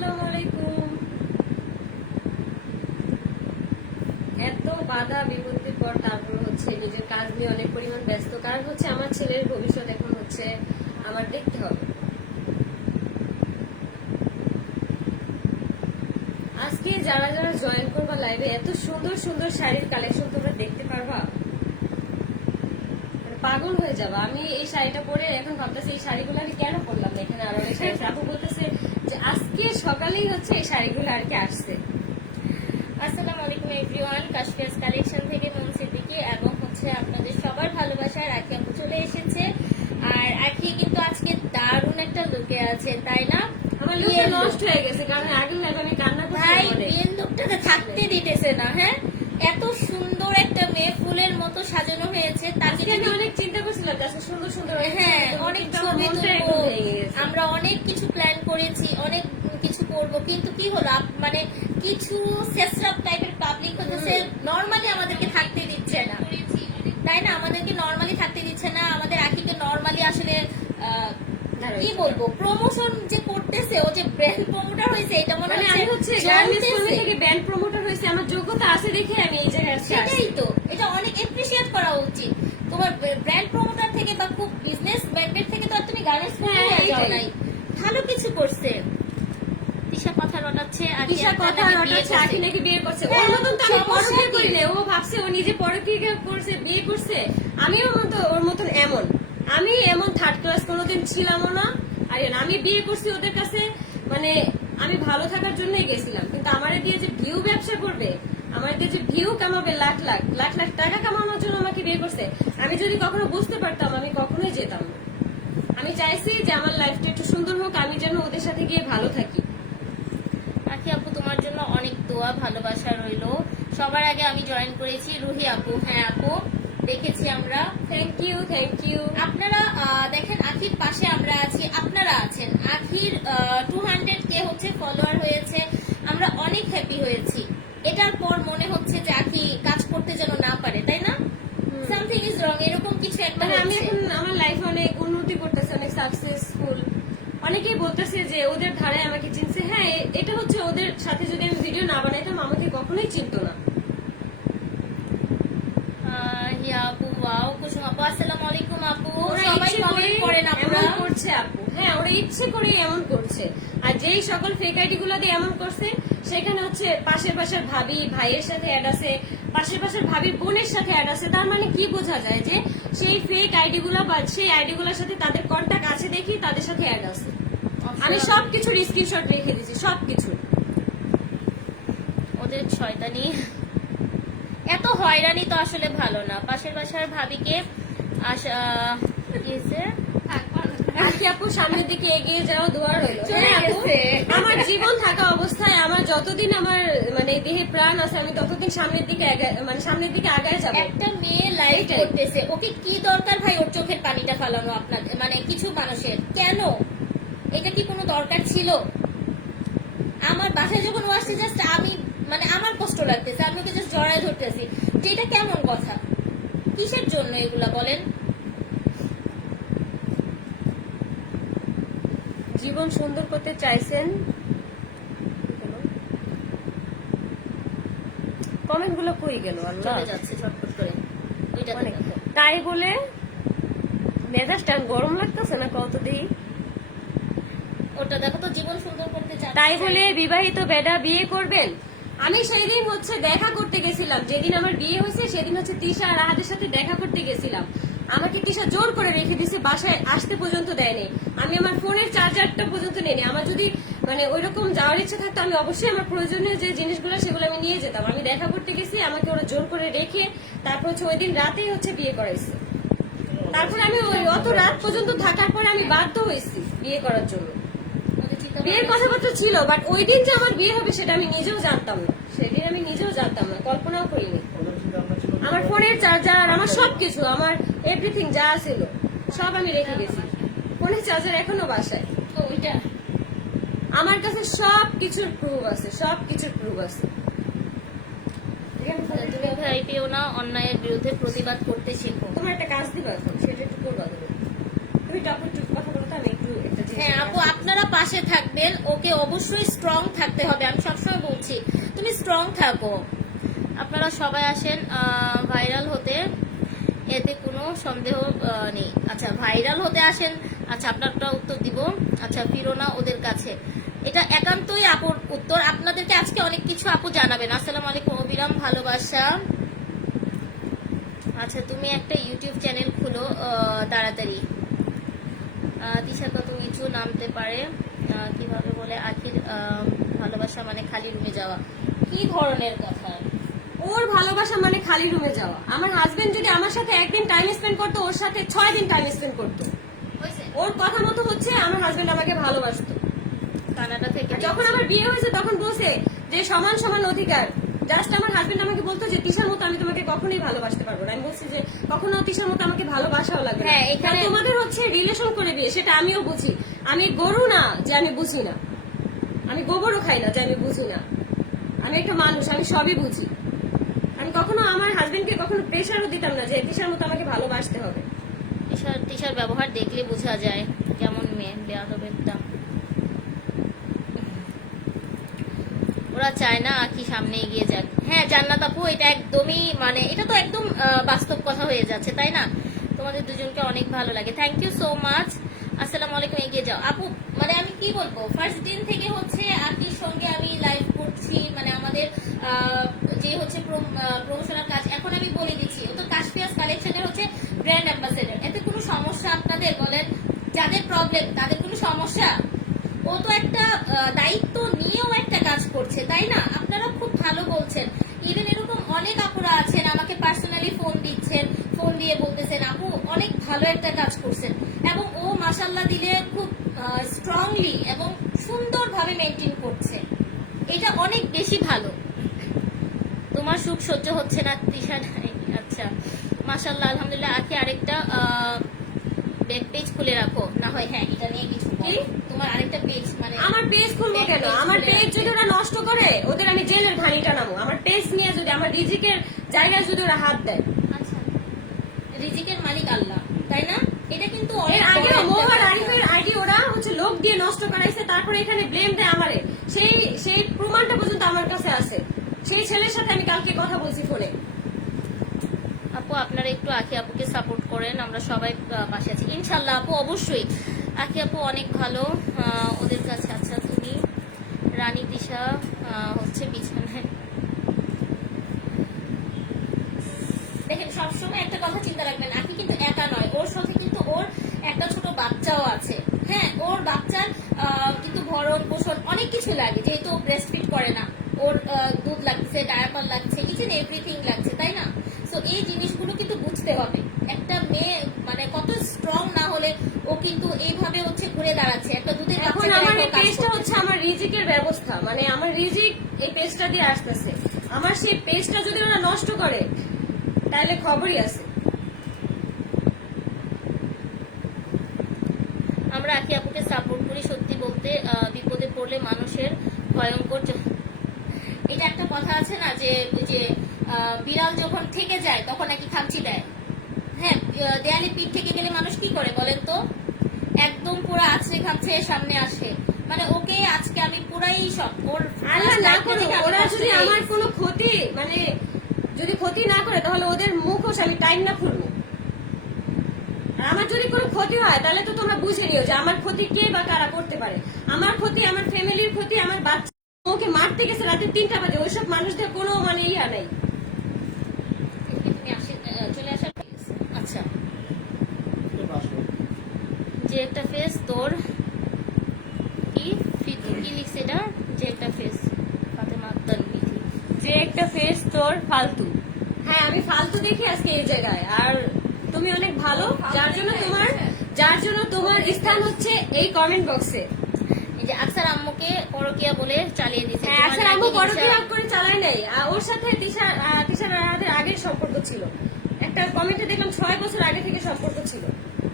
আসসালামু আলাইকুম। এত বাধা বিপত্তির পর তারপর হচ্ছে নিজের কাজ নিয়ে অনেক পরিমাণ ব্যস্ত, কারণ হচ্ছে আমার ছেলের ভবিষ্যৎ এখন হচ্ছে আমার দেখতে হবে। আজকে যারা যারা জয়েন করবা লাইভে, এত সুন্দর সুন্দর শাড়ির কালেকশন তোমরা দেখতে পারবা, পাগল হয়ে যাবা। আমি এই শাড়িটা পরে এখন ভাবতেছি এই শাড়িগুলো আমি কেন পরলাম না, এখানে আরো অনেক শাড়ি আছে। আপু বলতেছে যে আজকে সকালেই হচ্ছে এই শাড়িগুলো আর কি আসছে। আসসালামু আলাইকুম এভরিওয়ান, কাশফিয়াস কালেকশন থেকে মন সিদ্দিকী এবং হচ্ছে আপনাদের সবার ভালোবাসার আখি আপু চলে এসেছে। আর আখি কিন্তু আজকে দারুণ একটা লুকে আছে, তাই না? আমার লুকটা নষ্ট হয়ে গেছে, কারণ আগে আমি কান্না ভাই করতে বিয়ের লুকটাতে থাকতে দিতেছে না। হ্যাঁ, এত সুন্দর একটা মেয়ে ফুলের মতো সাজানো হয়েছে, তাকে আমি অনেক চিন্তা করছিলাম যে আজকে সুন্দর সুন্দর হ্যাঁ অনেক ছবি তুলবো, আমরা অনেক কিছু প্ল্যান করেছি, অনেক কিছু করব, কিন্তু কি হলো মানে কিছু সেসরাপ টাইপের পাবলিক হচ্ছে নরমালি আমাদেরকে থাকতে দিচ্ছে না, তাই না? আমাদেরকে নরমালি থাকতে দিচ্ছে না, আমাদের আখিকে নরমালি আসলে কি বলবো প্রমোশন যে করতেছে, ও যে ব্র্যান্ড প্রমোটার হয়েছে, এটা মনে হয় আমি হচ্ছে গার্মেন্টস কর্মী থেকে ব্র্যান্ড প্রমোটার হয়েছে, আমার যোগ্যতা আছে দেখে আমি এই জায়গায় আসছি। সেটাই তো, এটা অনেক এপ্রিশিয়েট করা উচিত। তোমার ব্র্যান্ড প্রমোটার থেকে বা খুব বিজনেস ব্যাংকের থেকে তো আর তুমি গার্মেন্টস হয়ে যাও নাই, ভালো কিছু করছে। তিশা কথা রটাচ্ছে আর তিশা কথা রটাচ্ছে আখি নাকি বিয়ে করছে। ওর মতন তো আমি পরকীয়া করি না, ও ভাবছে ও নিজে পরকীয়া করছে, বিয়ে করছে। আমিও মতো ওর মতন এমন, আমি এমন থার্ড ক্লাস কোনোদিন ছিলামও না। আর আমি বিয়ে করছি ওদের কাছে, মানে আমি ভালো থাকার জন্যই গেছিলাম, কিন্তু আমার দিয়ে যে ভিউ ব্যবসা করবে, আমার দিয়ে যে ভিউ কামাবে, লাখ লাখ লাখ লাখ টাকা কামানোর জন্য আমাকে বিয়ে করছে। আমি যদি কখনো বুঝতে পারতাম আমি কখনোই যেতাম না। আমি চাইছি যে আমার লাইফটা একটু সুন্দর হোক, আমি যেন ওদের সাথে গিয়ে ভালো থাকি। আখি আপু তোমার জন্য অনেক দোয়া ভালোবাসা রইলো। সবার আগে আমি জয়েন করেছি রুহি আপু। হ্যাঁ আপু, দেখেছি আমরা। Thank you, thank you. আপনারা দেখেন আখির পাশে আমরা আছি, আপনারা আছেন। আখির 200K হচ্ছে ফলোয়ার হয়েছে, আমরা অনেক হ্যাপি হয়েছি। এটার পর মনে হচ্ছে যে আখি কাজ করতে যেন না পারে, তাই না? সামথিং ইজ রং, এরকম কিছু একটা। আমি এখন আমার লাইফে অনেক উন্নতি করতেছে, অনেক সাকসেসফুল। অনেকেই বলতেছে যে ওদের ধারায় আমাকে চিনছে। হ্যাঁ, এটা হচ্ছে ওদের সাথে যদি আমি ভিডিও না বানাইতাম আমাকে কখনোই চিনতো না। আপু ওয়াও, কুসুম আপু আসসালামু আলাইকুম আপু। সবাই কমেন্ট করেন আপনারা। এমন করছে আপু, হ্যাঁ ওরা ইচ্ছে করে এমন করছে। আর যেই সকল ফেক আইডি গুলো দিয়ে এমন করছে, সেখানে হচ্ছে পাশের পাশের ভাবি ভাইয়ের সাথে অ্যাড আছে, পাশের পাশের ভাবির বোনের সাথে অ্যাড আছে। তার মানে কি বোঝা যায় যে সেই ফেক আইডি গুলা বা সেই আইডি গুলোর সাথে তাদের কন্টাক্ট আছে দেখি তাদের সাথে অ্যাড আছে। আমি সবকিছুর স্ক্রিনশট রেখে দিয়েছি, সবকিছু। ওদের শয়তানি, এত হয়রানি তো আসলে ভালো না। পাশের বাসার ভাবিকে আখি আপু সামনের দিকে এগিয়ে যাওয়া দোয়া রইল। আমার জীবন থাকা অবস্থায় আমার যতদিন আমার মানে দেহে প্রাণ আছে, আমি ততদিন সামনের দিকে সামনের দিকে আগায় যাবো। একটা মেয়ে লাইভ করতেছে, ওকে কি দরকার ভাই ওর চোখের পানিটা ফালানো? আপনার মানে কিছু মানুষের কেন এটা কি কোনো দরকার ছিল? আমার বাসায় যখন ও আসছে, জাস্ট আমি মানে আমার কষ্ট লাগতেছে, আমি ওকে জাস্ট জড়ায় ধরতেছি, যে এটা কেমন কথা? কিসের জন্য এগুলা বলেন? জীবন সুন্দর করতে চাইছেন, কমেন্ট গুলো কই গেল? চলে যাচ্ছে ছটফট করে। ওইটা মানে দেখো। তাই বলে মেজাজটা গরম লাগতেছে না কতদিন। ওটা দেখো তো, জীবন সুন্দর করতে চাচ্ছে। তাই বলে বিবাহিত বেডা বিয়ে করবেন? আমি সেই দিন হচ্ছে দেখা করতে গেছিলাম, যেদিন আমার বিয়ে হয়েছে সেদিন হচ্ছে তিশা আর রাহাদের সাথে দেখা করতে গেছিলাম। আমাকে তিশা জোর করে রেখে দিয়েছে, বাসায় আসতে পর্যন্ত দেয়নি। আমি আমার ফোনের চার্জারটা পর্যন্ত নেই। আমার যদি মানে ওইরকম যাওয়ার ইচ্ছা থাকতো, আমি অবশ্যই আমার প্রয়োজনীয় যে জিনিসগুলো সেগুলো আমি নিয়ে যেতাম। আমি দেখা করতে গেছি, আমাকে ওরা জোর করে রেখে তারপর হচ্ছে ওই দিন রাতেই হচ্ছে বিয়ে করাইছে। তারপরে আমি ওই অত রাত পর্যন্ত থাকার পরে আমি বাধ্য হয়েছি বিয়ে করার জন্য। বিয়ের কথাবার্তা ছিল, বাট ওই দিন যে আমার বিয়ে হবে সেটা আমি নিজেও জানতাম না। সেদিন আমি নিজেও জানতাম না, কল্পনাও করিনি। আমার ফোনের চার্জার, আমার সবকিছু, আমার এভরিথিং যা ছিল সব আমি রেখে গেছি। ফোনের চার্জার এখনো বাসায়। ওইটা আমার কাছে সবকিছুর প্রুফ আছে, সবকিছুর প্রুফ আছে। তুমি ভয় পেও না, অন্যায়ের বিরুদ্ধে প্রতিবাদ করতে শিখো। তোমার একটা কাজ দিবা এখন, সেটা একটু করবা তুমি। তুমি টপিক কথা বলো তো, আমি একটু একটা হ্যাঁ আপু, আপনারা পাশে থাকবেন, ওকে অবশ্যই স্ট্রং থাকতে হবে। আমি সবসময় বলছি তুমি স্ট্রং থাকো। আপনারা সবাই আসেন ভাইরাল হতে, এতে কোনো সন্দেহ নেই। আচ্ছা, ভাইরাল হতে আসেন। আচ্ছা, আপনারটা উত্তর দিব। আচ্ছা, ফিরো না ওদের কাছে, এটা একান্তই আপুর উত্তর। আপনাদেরকে আজকে অনেক কিছু আপু জানাবেন। আসসালামু আলাইকুম অবিরাম, ভালোবাসা। আচ্ছা, তুমি একটা ইউটিউব চ্যানেল খুলো তাড়াতাড়ি। দিশা কত নিচু নামতে পারে কিভাবে বলে আখির ভালোবাসা মানে খালি রুমে যাওয়া, কি ধরনের কথা? ওর ভালোবাসা মানে খালি রুমে যাওয়া। আমার হাজবেন্ড যদি আমার সাথে একদিন টাইম স্পেন্ড করতো, ওর সাথে 6 দিন টাইম স্পেন্ড করতো। ওর কথা মতো হচ্ছে আমার হাজবেন্ড আমাকে ভালোবাসতো। কানাডা থেকে আর যখন আমার বিয়ে হয়েছে তখন বলছে যে সমান সমান অধিকার। জাস্ট আমার হাজবেন্ড আমাকে বলতো যে তিশার মতো আমি তোমাকে কখনোই ভালোবাসতে পারবো না। আমি বলছি যে কখনো তিশার মতো আমাকে ভালোবাসাও লাগবে না। হ্যাঁ, এখানে- তোমাদের হচ্ছে রিলেশন করে বিয়ে, সেটা আমিও বুঝি। আমি গরু না যে আমি বুঝি না, আমি গোবরও খাই না যে আমি বুঝি না। আমি একটা মানুষ, আমি সবই বুঝি। আমি কখনো আমার হাজবেন্ডকে কখনো প্রেশারও দিতাম না যে তিশার মতো আমাকে ভালোবাসতে হবে। টিশার ব্যবহার দেখলে বোঝা যায় কেমন মেয়ে, বেয়াদব একটা। ওরা চায় না আখি সামনে এগিয়ে যাক। হ্যাঁ জান্নাত আপু, এটা একদমই মানে এটা তো একদম বাস্তব কথা হয়ে যাচ্ছে, তাই না? তোমাদের দুজনকে অনেক ভালো লাগে। Thank you so much. আসসালামু আলাইকুম, এগিয়ে যাও আপু। মানে আমি কি বলবো, ফার্স্ট দিন থেকে হচ্ছে আখির সঙ্গে আমি লাইভ করছি, মানে আমাদের যে হচ্ছে প্রমোশনাল কাজ। এখন আমি বলে দিচ্ছি, ও তো কাশফিয়াস কালেকশনের হচ্ছে ব্র্যান্ড অ্যাম্বাসেডর। এতে কোনো সমস্যা আপনাদের বলেন? যাদের প্রবলেম তাদের কোনো সমস্যা? ও তো একটা দায়িত্ব নিয়েও একটা কাজ করছে, তাই না? আপনারা খুব ভালো বলছেন। ইভেন এরকম অনেক আপুরা আছেন, আমাকে পার্সোনালি ফোন দিচ্ছেন, ফোন দিয়ে বলতেছেন আপু অনেক ভালো একটা কাজ করছেন। এবং ও মাশাল্লাহ দিলে খুব স্ট্রংলি এবং সুন্দরভাবে মেনটেন করছে। এটা অনেক বেশি ভালো। তোমার সুখ সহ্য হচ্ছে না তৃষা? আচ্ছা, মাশাল্লাহ, আলহামদুলিল্লাহ। আখি আরেকটা ব্যাক পেজ খুলে রাখো না হয়। হ্যাঁ, এটা নিয়ে কিছু বলো। তোমার আরেকটা পেজ, মানে আমার পেজ খুলবো কেন? আমার পেজ যদি ওরা নষ্ট করে, ওদের আমি জেলের ঘানি টানাবো। আমার পেজ নিয়ে যদি আমার রিজিকের জায়গায় যদি ওরা হাত দেয়। আচ্ছা, রিজিকের মালিক আল্লাহ, তাই না? এটা কিন্তু এর অনেক আগে বড় একটা মোহার কথা। আরিফের আইডি ওরা হচ্ছে লোক দিয়ে নষ্ট করাইছে, তারপরে এখানে ব্লেম দেয় আমারে। সেই প্রমাণটা পর্যন্ত আমার কাছে আছে। সেই ছেলের সাথে আমি কালকে কথা বলছি ফোনে। আপু আপনারা একটু আখি আপুকে সাপোর্ট করেন, আমরা সবাই পাশে আছি ইনশাল্লাহ। আপু অবশ্যই, আখি আপু অনেক ভালো ওদের কাছে। আচ্ছা, তুমি রানী দিশা হচ্ছে বিছানায়। দেখেন, সবসময় একটা কথা চিন্তা রাখবেন, আখি কিন্তু একা নয়, ওর সাথে কিন্তু ওর একটা ছোট বাচ্চাও আছে। হ্যাঁ, ওর বাচ্চার কিন্তু ভরণ পোষণ অনেক কিছু লাগে, যেহেতু ও ব্রেস্ট ফিড করে না। ওর দুধ লাগছে, ডায়াপার লাগছে, ইচ এন্ড এভরিথিং লাগছে, তাই না? সো এই জিনিসগুলো কিন্তু বুঝতে হবে। একটা মেয়ে মানে কত স্ট্রং না হলে ও কিন্তু এইভাবে হচ্ছে ঘুরে দাঁড়াচ্ছে একটা দুধের এখন বাচ্চাকে আমার রেখেও এই কাজ পেজটা করছে। হচ্ছে আমার রিজিকের ব্যবস্থা, মানে আমার রিজিক এই পেজটা দিয়ে আসতেছে। আমার সেই পেজটা যদি ওরা নষ্ট করে তাহলে খবরই আছে। আমরা আখি আপুকে সাপোর্ট করি। সত্যি বলতে বিপদে পড়লে মানুষের ভয়ঙ্কর এটা একটা কথা আছে না যে যে বিড়াল যখন থেকে যায় তখন নাকি খামচি দেয়। হ্যাঁ, দেয়ালে পিঠ থেকে গেলে মানুষ কি করে বলেন তো? একদম পুরো আছড়ে খামছে সামনে আসে। মানে ওকে আজকে আমি পুরাই সব ওর আল্লাহ না লাইফটা করুক, দেখে আমি ওরা কষ্ট যদি পেয়ে আমার গেছি। কোনো ক্ষতি মানে যদি ক্ষতি না করে তাহলে ওদের মুখোশ আমি টাইম না খুলবো। আর আমার যদি কোনো ক্ষতি হয় তাহলে তো তোমরা বুঝে নিও যে আমার ক্ষতি কে বা কারা করতে পারে। আমার ক্ষতি, আমার ফ্যামিলির ক্ষতি, আমার বাচ্চা ওকে মারতে গেছে রাতে 3টা বাজে, ওইসব মানুষদের কোনো মানে ইয়া নেই। তুমি চলে আসার। আচ্ছা, যে একটা ফেস তোর কি ফিতু কি লিখছে এটা? যে একটা ফেস ফাতেমা আক্তার বিথি। যে একটা ফেস তোর ফালতু। হ্যাঁ, আমি ফালতু দেখি আজকে এই জায়গায়। আর তুমি অনেক ভালো, যার জন্য তোমার স্থান হচ্ছে এই কমেন্ট বক্সে। এই যে আকসার আম্মুকে পরকিয়া বলে চালিয়ে দিয়েছে। হ্যাঁ, তোমার আসলে নাকি আম্মু হিংসা- পরকিয়া করে চালায় নাই। ওর সাথে তিশার রাহাতের আগের সম্পর্ক ছিল। একটা কমেন্টে দেখলাম 6 বছর আগে থেকে সম্পর্ক ছিল।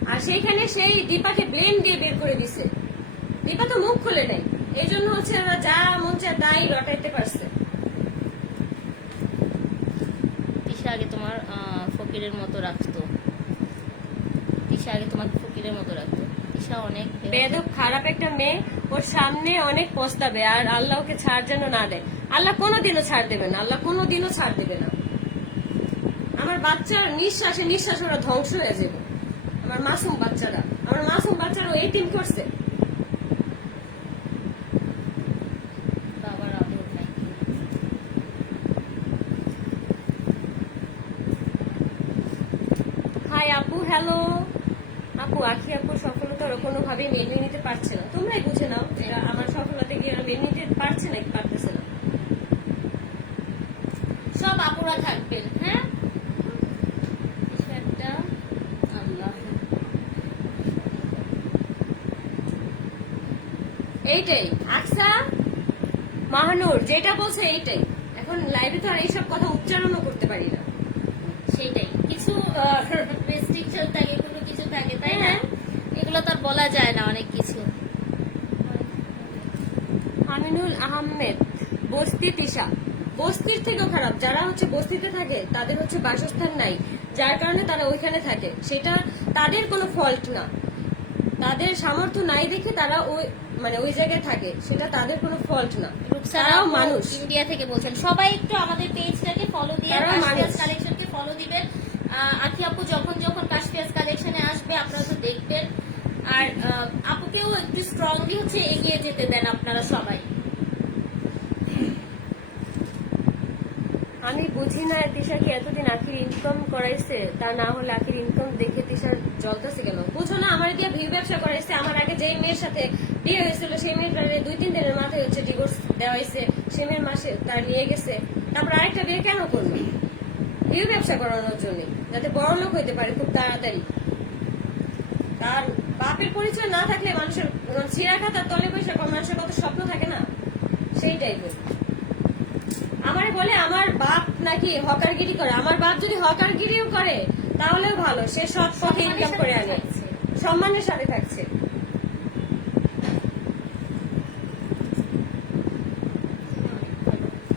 আর সেইখানে সেই দীপাকে ব্লেম দিয়ে বের করে দিছে। দীপা তো মুখ খুলে নাই, এই জন্য হচ্ছে ওরা যা মন চায় তাই রটাইতে পারছে। তিশা আগে তোমার ফকিরের মতো রাখতো। তিশা আগে তোমাকে ফকিরের মতো রাখতো। তিশা অনেক বেদব খারাপ একটা মেয়ে, ওর সামনে অনেক পস্তাবে, আর আল্লাহ ওকে ছাড় যেন না দেয়। আল্লাহ কোনোদিনও ছাড় দেবে না, আল্লাহ কোনোদিনও ছাড় দেবে না। আমার বাচ্চার নিঃশ্বাসে নিঃশ্বাস ওরা ধ্বংস হয়ে যাবে। আমার মাসুম বাচ্চারা এই টিম করছে। বাবার আদর নাই। হাই আপু, হ্যালো আপু। আখি আপুর সফলতা ওরা কোনোভাবেই মেনে নিতে পারছে না। তোমরাই বুঝে নাও, এরা আমার সফলতা কি এরা মেনে নিতে পারছে নাকি পারতেছে না। সব আপুরা থাকবেন, হ্যাঁ। কিছু একটা আল্লাহ। এইটাই আকসা মাহানুর যেটা বলছে এইটাই। এখন লাইভে তো আর এইসব কথা উচ্চারণও করতে পারি না। সেটাই, কিছু রেস্ট্রিকশন থাকে, কোনো কিছু থাকে, তাই না? হ্যাঁ। এগুলো তো আর বলা যায় না, অনেক কিছু। আমিনুল আহমেদ, বস্তি তিশা। বস্তির থেকেও খারাপ, যারা হচ্ছে বস্তিতে থাকে তাদের হচ্ছে বাসস্থান নাই, যার কারণে তারা ওইখানে থাকে। সেটা তাদের কোনো ফল্ট না, তাদের সামর্থ্য নাই দেখে তারা ওই জায়গায় থাকে, সেটা তাদের কোনো ফল্ট না। তারাও মানুষ। ইন্ডিয়া থেকে বলছেন। সবাই একটু আমাদের পেজটাকে ফলো দিয়ে তারাও মানুষ। কালেকশনকে ফলো দিবেন। আখি আপু যখন যখন কাশফিয়াস কালেকশনে আসবে আপনারা তো দেখবেন। আর আপুকেও একটু স্ট্রংলি হচ্ছে এগিয়ে যেতে দেন আপনারা সবাই। আমি বুঝি না তিশা কি এতদিন আখির ইনকাম করাইছে, তা না হলে আখির ইনকাম দেখে তিশার জ্বলতেছে কেন? বুঝো না, আমার দিয়ে ভিউ ব্যবসা করাইছে। আমার আগে যেই মেয়ের সাথে বিয়ে হয়েছিল সেই মেয়েটার 2-3 দিনের মাথায় হচ্ছে ডিভোর্স দেওয়া হয়েছে, সে মেয়ের মাসে তার নিয়ে গেছে। তারপর আরেকটা বিয়ে কেন করলো? ভিউ ব্যবসা করানোর জন্য, যাতে বড় লোক হইতে পারে খুব তাড়াতাড়ি। তার বাপের পরিচয় না থাকলে মানুষের চিরা খাতার তলে বসে মানুষের কত স্বপ্ন থাকে না, সেই টাইপের। আমারে বলে আমার বাপ নাকি হকারগিরি করে। আমার বাপ যদি হকারগিরিও করে তাহলেও ভালো, সে সৎ পথে ইনকাম করে আনে, সম্মানের সাথে থাকছে।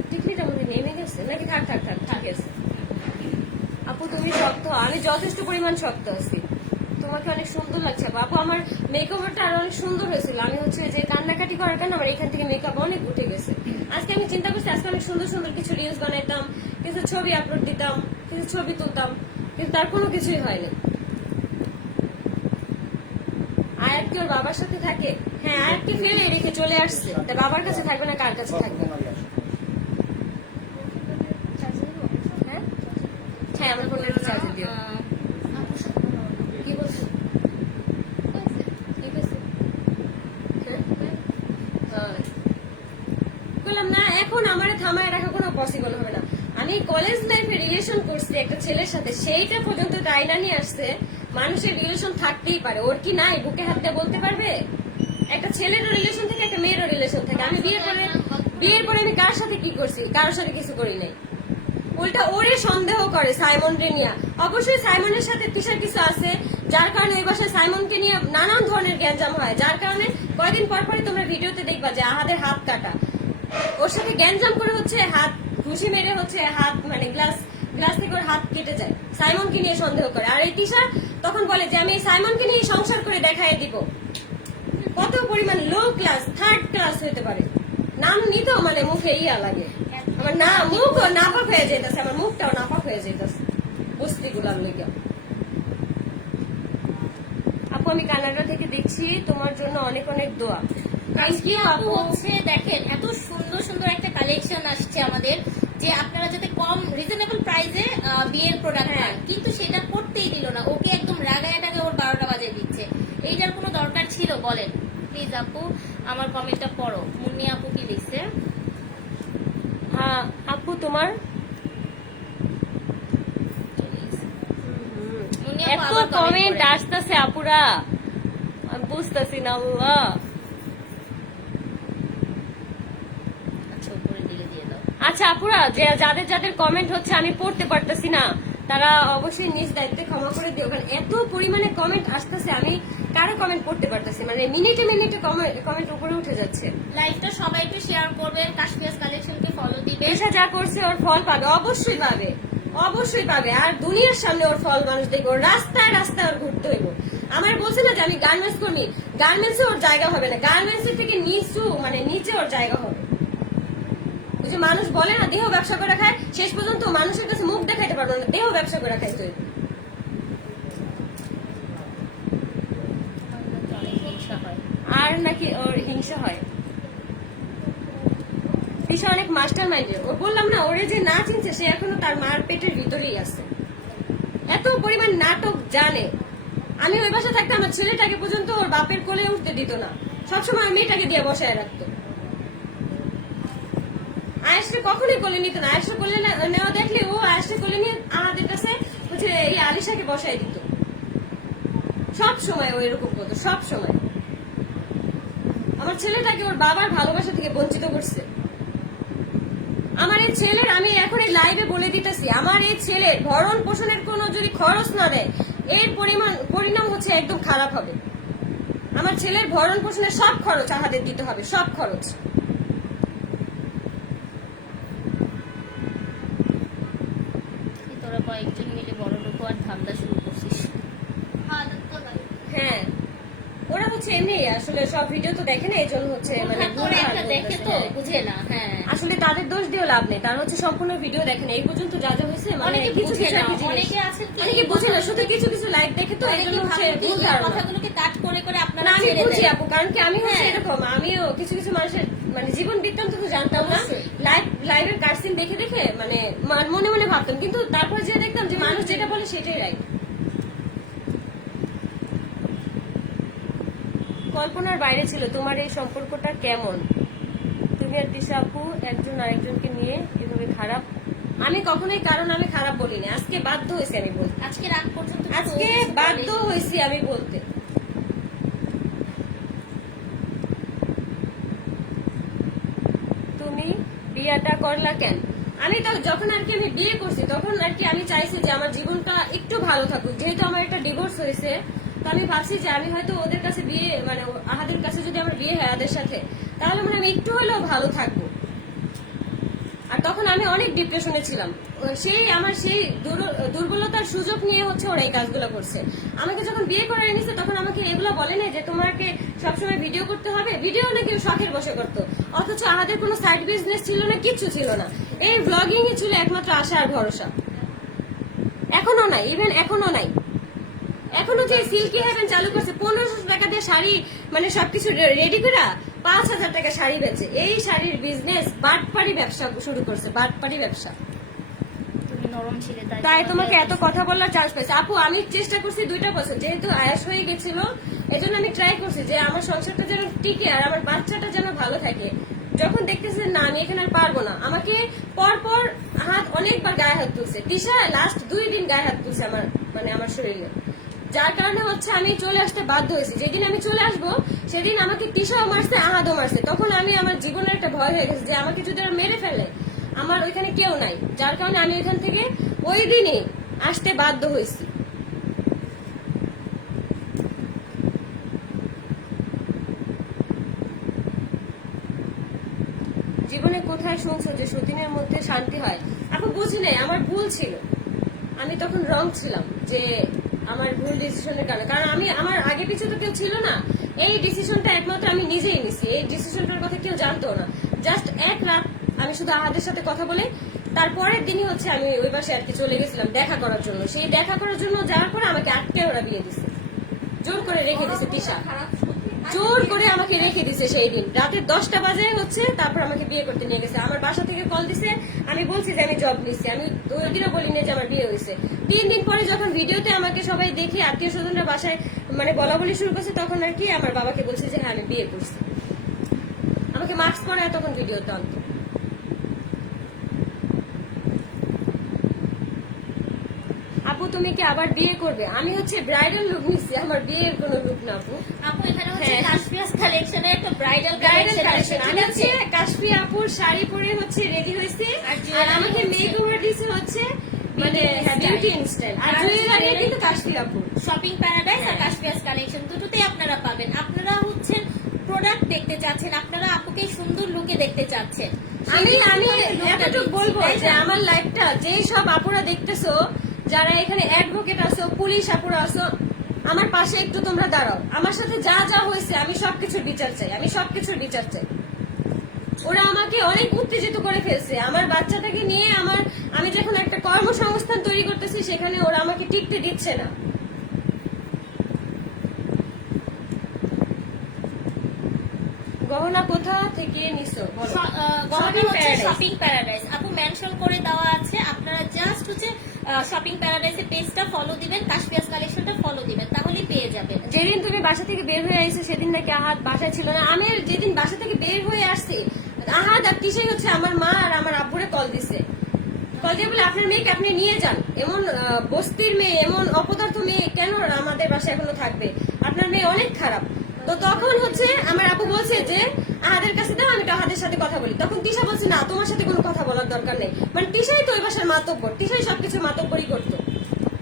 টিকলিটা মধ্যে নেমে গেছে নাকি? থাক থাক থাক ঠিক আছে আপু, তুমি শক্ত, আমি যথেষ্ট পরিমাণ শক্ত আছি। তোমাকে অনেক সুন্দর লাগছে আপু। আমার মেকওভারটা আরো অনেক সুন্দর হয়েছিল। আমি হচ্ছে যে কান্নাকাটি করার কারণে আমার এখান থেকে মেকআপ অনেক উঠে গেছে। আজকে আমি চিন্তা করছি আজকে অনেক সুন্দর সুন্দর কিছু রিলস বানাইতাম, কিছু ছবি আপলোড দিতাম, কিছু ছবি তুলতাম, কিন্তু তার কোনো কিছুই হয়নি। আয়াত কি ওর বাবার সাথে থাকে? হ্যাঁ, আয়াতকে ফেলে রেখে চলে আসছে। তার বাবার কাছে থাকবে না, কার কাছে থাকবে? হ্যাঁ হ্যাঁ, আমার ফোনে চার্জ দিও। কি বলছো? ঠিক আছে। বললাম না, এখন আমার থামায় রাখা কোনো পসিবল হবে না। আমি কলেজ লাইফে রিলেশন করছি একটা ছেলের সাথে, সেইটা পর্যন্ত টাইনা নিয়ে আসছে। মানুষের রিলেশন থাকতেই পারে, ওর কি নাই? বুকে হাত দিয়ে বলতে পারবে? একটা ছেলেরও রিলেশন থেকে, একটা মেয়েরও রিলেশন থেকে। আমি বিয়ের পরে আমি কার সাথে কি করছি? কারোর সাথে কিছু করি নাই। উল্টা ওরে সন্দেহ করে সাইমন রে নিয়ে। অবশ্যই সাইমনের সাথে তিশার কিছু আছে, যার কারণে ওই বাসায় সাইমনকে নিয়ে নানান ধরনের গ্যাঞ্জাম হয়, যার কারণে কয়েকদিন পর পরই তোমরা ভিডিওতে দেখবা যে আহাদের হাত কাটা। ওর সাথে গ্যাঞ্জাম করে হচ্ছে হাত ঘুষি মেরে হচ্ছে হাত, মানে গ্লাস থেকে ওর হাত কেটে যায়। সাইমনকে নিয়ে সন্দেহ করে। আর এই তিশা তখন বলে যে আমি সাইমনকে নিয়ে সংসার করে দেখাই দিব। কত পরিমাণ লো ক্লাস, থার্ড ক্লাস হইতে পারে। নাম নিতেও মানে মুখে ইয়া লাগে। আমার না মুখও নাপাক হয়ে যেতেছে, আমার মুখটাও নাপাক হয়ে যেতেছে বস্তি গুলার লেগে। আপু, আমি কানাডা থেকে দেখছি, তোমার জন্য অনেক অনেক দোয়া। আজকে আপু হচ্ছে দেখেন এত সুন্দর সুন্দর একটা কালেকশন আসছে আমাদের, যে আপনারা যাতে কম রিজনেবল প্রাইসে বিয়ের প্রোডাক্ট পান, কিন্তু সেটা করতেই দিল না। ওকে একদম রাগায় টাকা ওর 12টা বাজে দিচ্ছে। এইটার কোনো দরকার ছিল বলেন? প্লিজ আপু আমার কমেন্টটা পড়ো। মুন্নি আপু কি লিখছে? হ্যাঁ আপু, তোমার মুন্নি আপু এত আবার কমেন্ট কমেন্ট আসতেছে আপুরা, আমি বুঝতেছি না আল্লাহ। আচ্ছা উপরে দিকে দিয়ে দাও। আচ্ছা আপুরা, যাদের যাদের কমেন্ট হচ্ছে আমি পড়তে পারতেছি না, তারা অবশ্যই নিজ দায়িত্বে ক্ষমা করে দিও। কারণ এত পরিমাণে কমেন্ট আসতেছে, আমি কারো কমেন্ট পড়তে পারতেছি, মানে মিনিটে মিনিটে কমেন্ট উপরে উঠে যাচ্ছে। লাইভটা সবাই একটু শেয়ার করবেন, কাশ্মীর কালেকশনকে ফলো দিবেন। পেশা যা করছে ওর ফল পাবে, অবশ্যই পাবে, অবশ্যই পাবে। আর দুনিয়ার সামনে ওর ফল মানুষ দেখবে। ওর রাস্তায় রাস্তায় ওর ঘুরতে হইব। আমার বলছে না যে আমি গার্মেন্টস কর্মী, গার্মেন্টসে ওর জায়গা হবে না, গার্মেন্টসের থেকে নিচু মানে নিচে ওর জায়গা হবে। ওই যে মানুষ বলে না দেহ ব্যবসা করে খায়, শেষ পর্যন্ত মানুষের কাছে মুখ দেখাইতে পারবো না, দেহ ব্যবসা করে খাই তুই। অনেক হিংসা হয়। আর নাকি ওর হিংসা হয়? তিশা অনেক মাস্টার মাইন্ডের। ও বললাম না, ওরে যে না চিনছে সে এখনো তার মার পেটের ভিতরেই আছে। এত পরিমাণ নাটক জানে। আমি ওই বাসা থাকতে আমার ছেলেটাকে পর্যন্ত ওর বাপের কোলে উঠতে দিত না, সবসময় মেয়েটাকে দিয়ে বসায় রাখতো। আয়েশকে কখনোই কোলে নিত না। আয়েশকে কোলে নেওয়া দেখলে ও আয়েশকে কোলে নিয়ে আমাদের কাছে হচ্ছে এই আলিশাকে বসায় দিত। সব সময় ও এরকম করতো, সব সময়। আমার ছেলেটাকে ওর বাবার ভালোবাসা থেকে বঞ্চিত করছে। আমার এই ছেলের, আমি এখন এই লাইভে বলে দিতেছি, আমার এই ছেলের ভরণ পোষণের কোনো যদি খরচ না দেয় এর পরিণাম হচ্ছে একদম খারাপ হবে। আমার ছেলের ভরণ পোষণের সব খরচ আমাদের দিতে হবে, সব খরচ। তোরা কয়েকজন মিলে বড় লোক আর ধান্দা শুরু করছিস। হ্যাঁ, ওরা হচ্ছে এমনি আসলে সব ভিডিও তো দেখে না, এই জন্য হচ্ছে মানে তোরা একটা দেখে তো বুঝে না। হ্যাঁ, আসলে তাদের দোষ দিয়েও লাভ নেই, তারা হচ্ছে সম্পূর্ণ ভিডিও দেখে না। এই পর্যন্ত যা যা হয়েছে মানে অনেকে কিছু বুঝে কিছু না, একটা জিনিস- অনেকে আছেন কি অনেকে বুঝে না, শুধু কিছু কিছু লাইক দেখে তো এই অনেকে জন্য হচ্ছে ভাবেন যে ভুল এই ধারণা। কথাগুলোকে কাট করে করে না আপনারা আমি ছেড়ে বুঝি দেন। আপু, কারণ কি আমি হচ্ছে হ্যাঁ। এরকম, আমিও কিছু কিছু মানুষের মানে জীবন বৃত্তান্ত তো জানতাম না, অবশ্যই। লাইভের কাটসিন দেখে দেখে মানে মনে মনে ভাবতাম, কিন্তু তারপরে যে দেখতাম যে মানুষ যেটা বলে সেটাই রাইট। কল্পনার বাইরে ছিল তোমার এই সম্পর্কটা কেমন? তুমি আর তিশা আপু একজন আরেকজনকে নিয়ে এভাবে খারাপ? আমি কখনোই কারণ আমি খারাপ বলিনি, আজকে বাধ্য হয়েছি আমি বলতে, আজকে রাত পর্যন্ত তো আজকে কিছু বাধ্য বলেনি। হয়েছি আমি বলতে। তুমি বিয়েটা করলা কেন? আমি তো যখন আর কি আমি বিয়ে করছি তখন আর কি আমি চাইছি যে আমার জীবনটা একটু ভালো থাকুক, যেহেতু আমার একটা ডিভোর্স হয়েছে। তো আমি ভাবছি যে আমি হয়তো ওদের কাছে বিয়ে মানে আহাদের কাছে যদি আমার বিয়ে হয় আদের সাথে, তাহলে মানে আমি একটু হলেও ভালো থাকবো। আর তখন আমি অনেক ডিপ্রেশনে ছিলাম, আমার সেই দুর্বলতার সুযোগ নিয়ে হচ্ছে ওরা এই কাজগুলো করছে। আমাকে যখন বিয়ে করে এনেছে তখন আমাকে এগুলো বলে না যে তোমাকে সবসময় ভিডিও করতে হবে, ভিডিও না কেউ শখের বসে করতো, অথচ আমাদের কোনো সাইড বিজনেস ছিল না, কিচ্ছু ছিল না। এই ব্লগিং ই ছিল একমাত্র আশা আর ভরসা। এখনো নাই, ইভেন এখনো নাই। এখনো যে সিল্কি হেভেন চালু করছে 1500 টাকা দিয়ে শাড়ি মানে সবকিছু রেডি করে 5000 টাকা শাড়ি বেচে, এই শাড়ির বিজনেস বাটপাড়ি ব্যবসা শুরু করছে, বাটপাড়ি ব্যবসা। তুমি নরম ছিলে তাই তোমাকে এত কথা বলার চান্স পাইছে। আপু আমি চেষ্টা করছি 2টা বছর, যেহেতু আয়াস হয়ে গেছিল এজন্য আমি ট্রাই করছি যে আমার সংসারটা যেন টিকে আর আমার বাচ্চাটা যেন ভালো থাকে। যখন দেখতেছে না আমি এখানে আর পারবো না, আমাকে পরপর হাত অনেকবার গায়ে হাত তুলছে। তিশা লাস্ট 2 দিন গায়ে হাত তুলছে আমার মানে আমার শরীরে, যার কারণে হচ্ছে আমি চলে আসতে বাধ্য হয়েছি। যেদিন আমি চলে আসবো সেদিন আমাকে তিশাও মারছে, আহাদও মারছে। তখন আমি আমার জীবনের একটা ভয় হয়ে গেছে যে আমাকে যদি ওরা মেরে ফেলে আমার ওইখানে কেউ নাই, যার কারণে আমি ওইখান থেকে ওই দিনই আসতে বাধ্য হয়েছি। জীবনে কোথায় শুনছো যে সতীনের মধ্যে শান্তি হয়? আপু বুঝি নাই, আমার ভুল ছিল, আমি তখন রং ছিলাম যে আমার ভুল ডিসিশনের কারণে। কারণ আমি আমার আগে পিছু তো কেউ ছিল না, এই ডিসিশনটা একমাত্র আমি নিজেই নিছি। এই ডিসিশনটার কথা কেউ জানতো না। জাস্ট এক রাত আমি শুধু আহাদের সাথে কথা বলে তারপরের দিনই হচ্ছে আমি ওই পাশে আর কি চলে গেছিলাম দেখা করার জন্য। সেই দেখা করার জন্য যাওয়ার পরে আমাকে আটকে ওরা বিয়ে দিছে, জোর করে রেখে দিছে। তিশা জোর করে আমাকে রেখে দিছে সেই দিন রাতের 10টা বাজে হচ্ছে, তারপর আমাকে বিয়ে করতে নিয়ে গেছে। আমার বাসা থেকে কল দিছে, আমি বলছি যে আমি জব নিচ্ছি, আমি ওই দিনও বলি না যে আমার বিয়ে হয়েছে। 3 দিন পরে যখন ভিডিওতে আমাকে সবাই দেখে আত্মীয় স্বজনরা বাসায় মানে বলা বলি শুরু করছে, তখন আর কি আমার বাবাকে বলছে যে হ্যাঁ আমি বিয়ে করছি। আমাকে মাস্ক পরায় তখন ভিডিওতে আনতো। আপু তুমি কি আবার বিয়ে করবে? আমি হচ্ছে ব্রাইডাল লুক নিচ্ছি, আমার বিয়ের কোনো লুক না আপু। আপু এখানে হচ্ছে হ্যাঁ। কাশ্মীর কালেকশনের একটা ব্রাইডাল ব্রাইডাল কালেকশন কালেকশন আমি ঠিক হচ্ছে আছে। কাশ্মীর আপুর শাড়ি পরে হচ্ছে রেডি হয়েছে, আর আর আমাকে jewelry মেক ওভার দিছে হচ্ছে মানে Beauty বিউটি style। স্টাইল, আর আর জুয়েলারি jewelry কিন্তু কাশ্মীর আপুর। শপিং প্যারাডাইস আর হ্যাঁ। কাশ্মীর কালেকশন দুটোতেই আপনারা পাবেন। আপনারা হচ্ছে প্রোডাক্ট দেখতে চাচ্ছেন, আপনারা আপুকে সুন্দর লুকে দেখতে চাচ্ছেন। আমি আমি lookটা এতটুকু দিচ্ছি, বলবো তাই যে না? আমার লাইফটা যে সব আপুরা দেখতেছো, যারা এখানে অ্যাডভোকেট আছো, পুলিশ আপুরা আছো, আমার পাশে একটু তোমরা দাঁড়াও। আমার সাথে যা যা হয়েছে আমি সবকিছুর বিচার চাই, আমি সবকিছুর বিচার চাই। ওরা আমাকে অনেক উত্তেজিত করে ফেলছে। আমার বাচ্চাটাকে নিয়ে আমি যখন একটা কর্মসংস্থান তৈরি করতেছি সেখানে ওরা আমাকে টিকতে দিচ্ছে না। গহনা কোথা থেকে নিছো? শপিং প্যারাডাইস আপু মেনশন করে দেওয়া আছে, আপনারা জাস্ট হচ্ছে শপিং প্যারাডাইসের পেজটা ফলো দিবেন, কাশপিয়াস কালেকশনটা ফলো দিবেন, তাহলেই পেয়ে যাবেন। যেদিন তুমি বাসা থেকে বের হয়ে আইছো সেদিন নাকি আহাদ বাসায় ছিল না। আমি যেদিন বাসা থেকে বের হয়ে আসছি আহাদ আর কিসেই হচ্ছে আমার মা আর আমার আব্বুরে কল দিছে। কল দিয়ে বলে আপনার মেয়েকে আপনি নিয়ে যান, এমন বস্তির মেয়ে, এমন অপদার্থ মেয়ে কেন আমাদের বাসায় এখনো থাকবে, আপনার মেয়ে অনেক খারাপ। তো তখন হচ্ছে আমার আপু বলছে যে আহাদের কাছে দাও, আমি তো আহাদের সাথে কথা বলি। তখন তিশা বলছে না, তোমার সাথে কোনো কথা বলার দরকার নেই। মানে তিশাই তো ওই বাসার মাতব্বর, তিশাই সবকিছু মাতব্বরই করতো।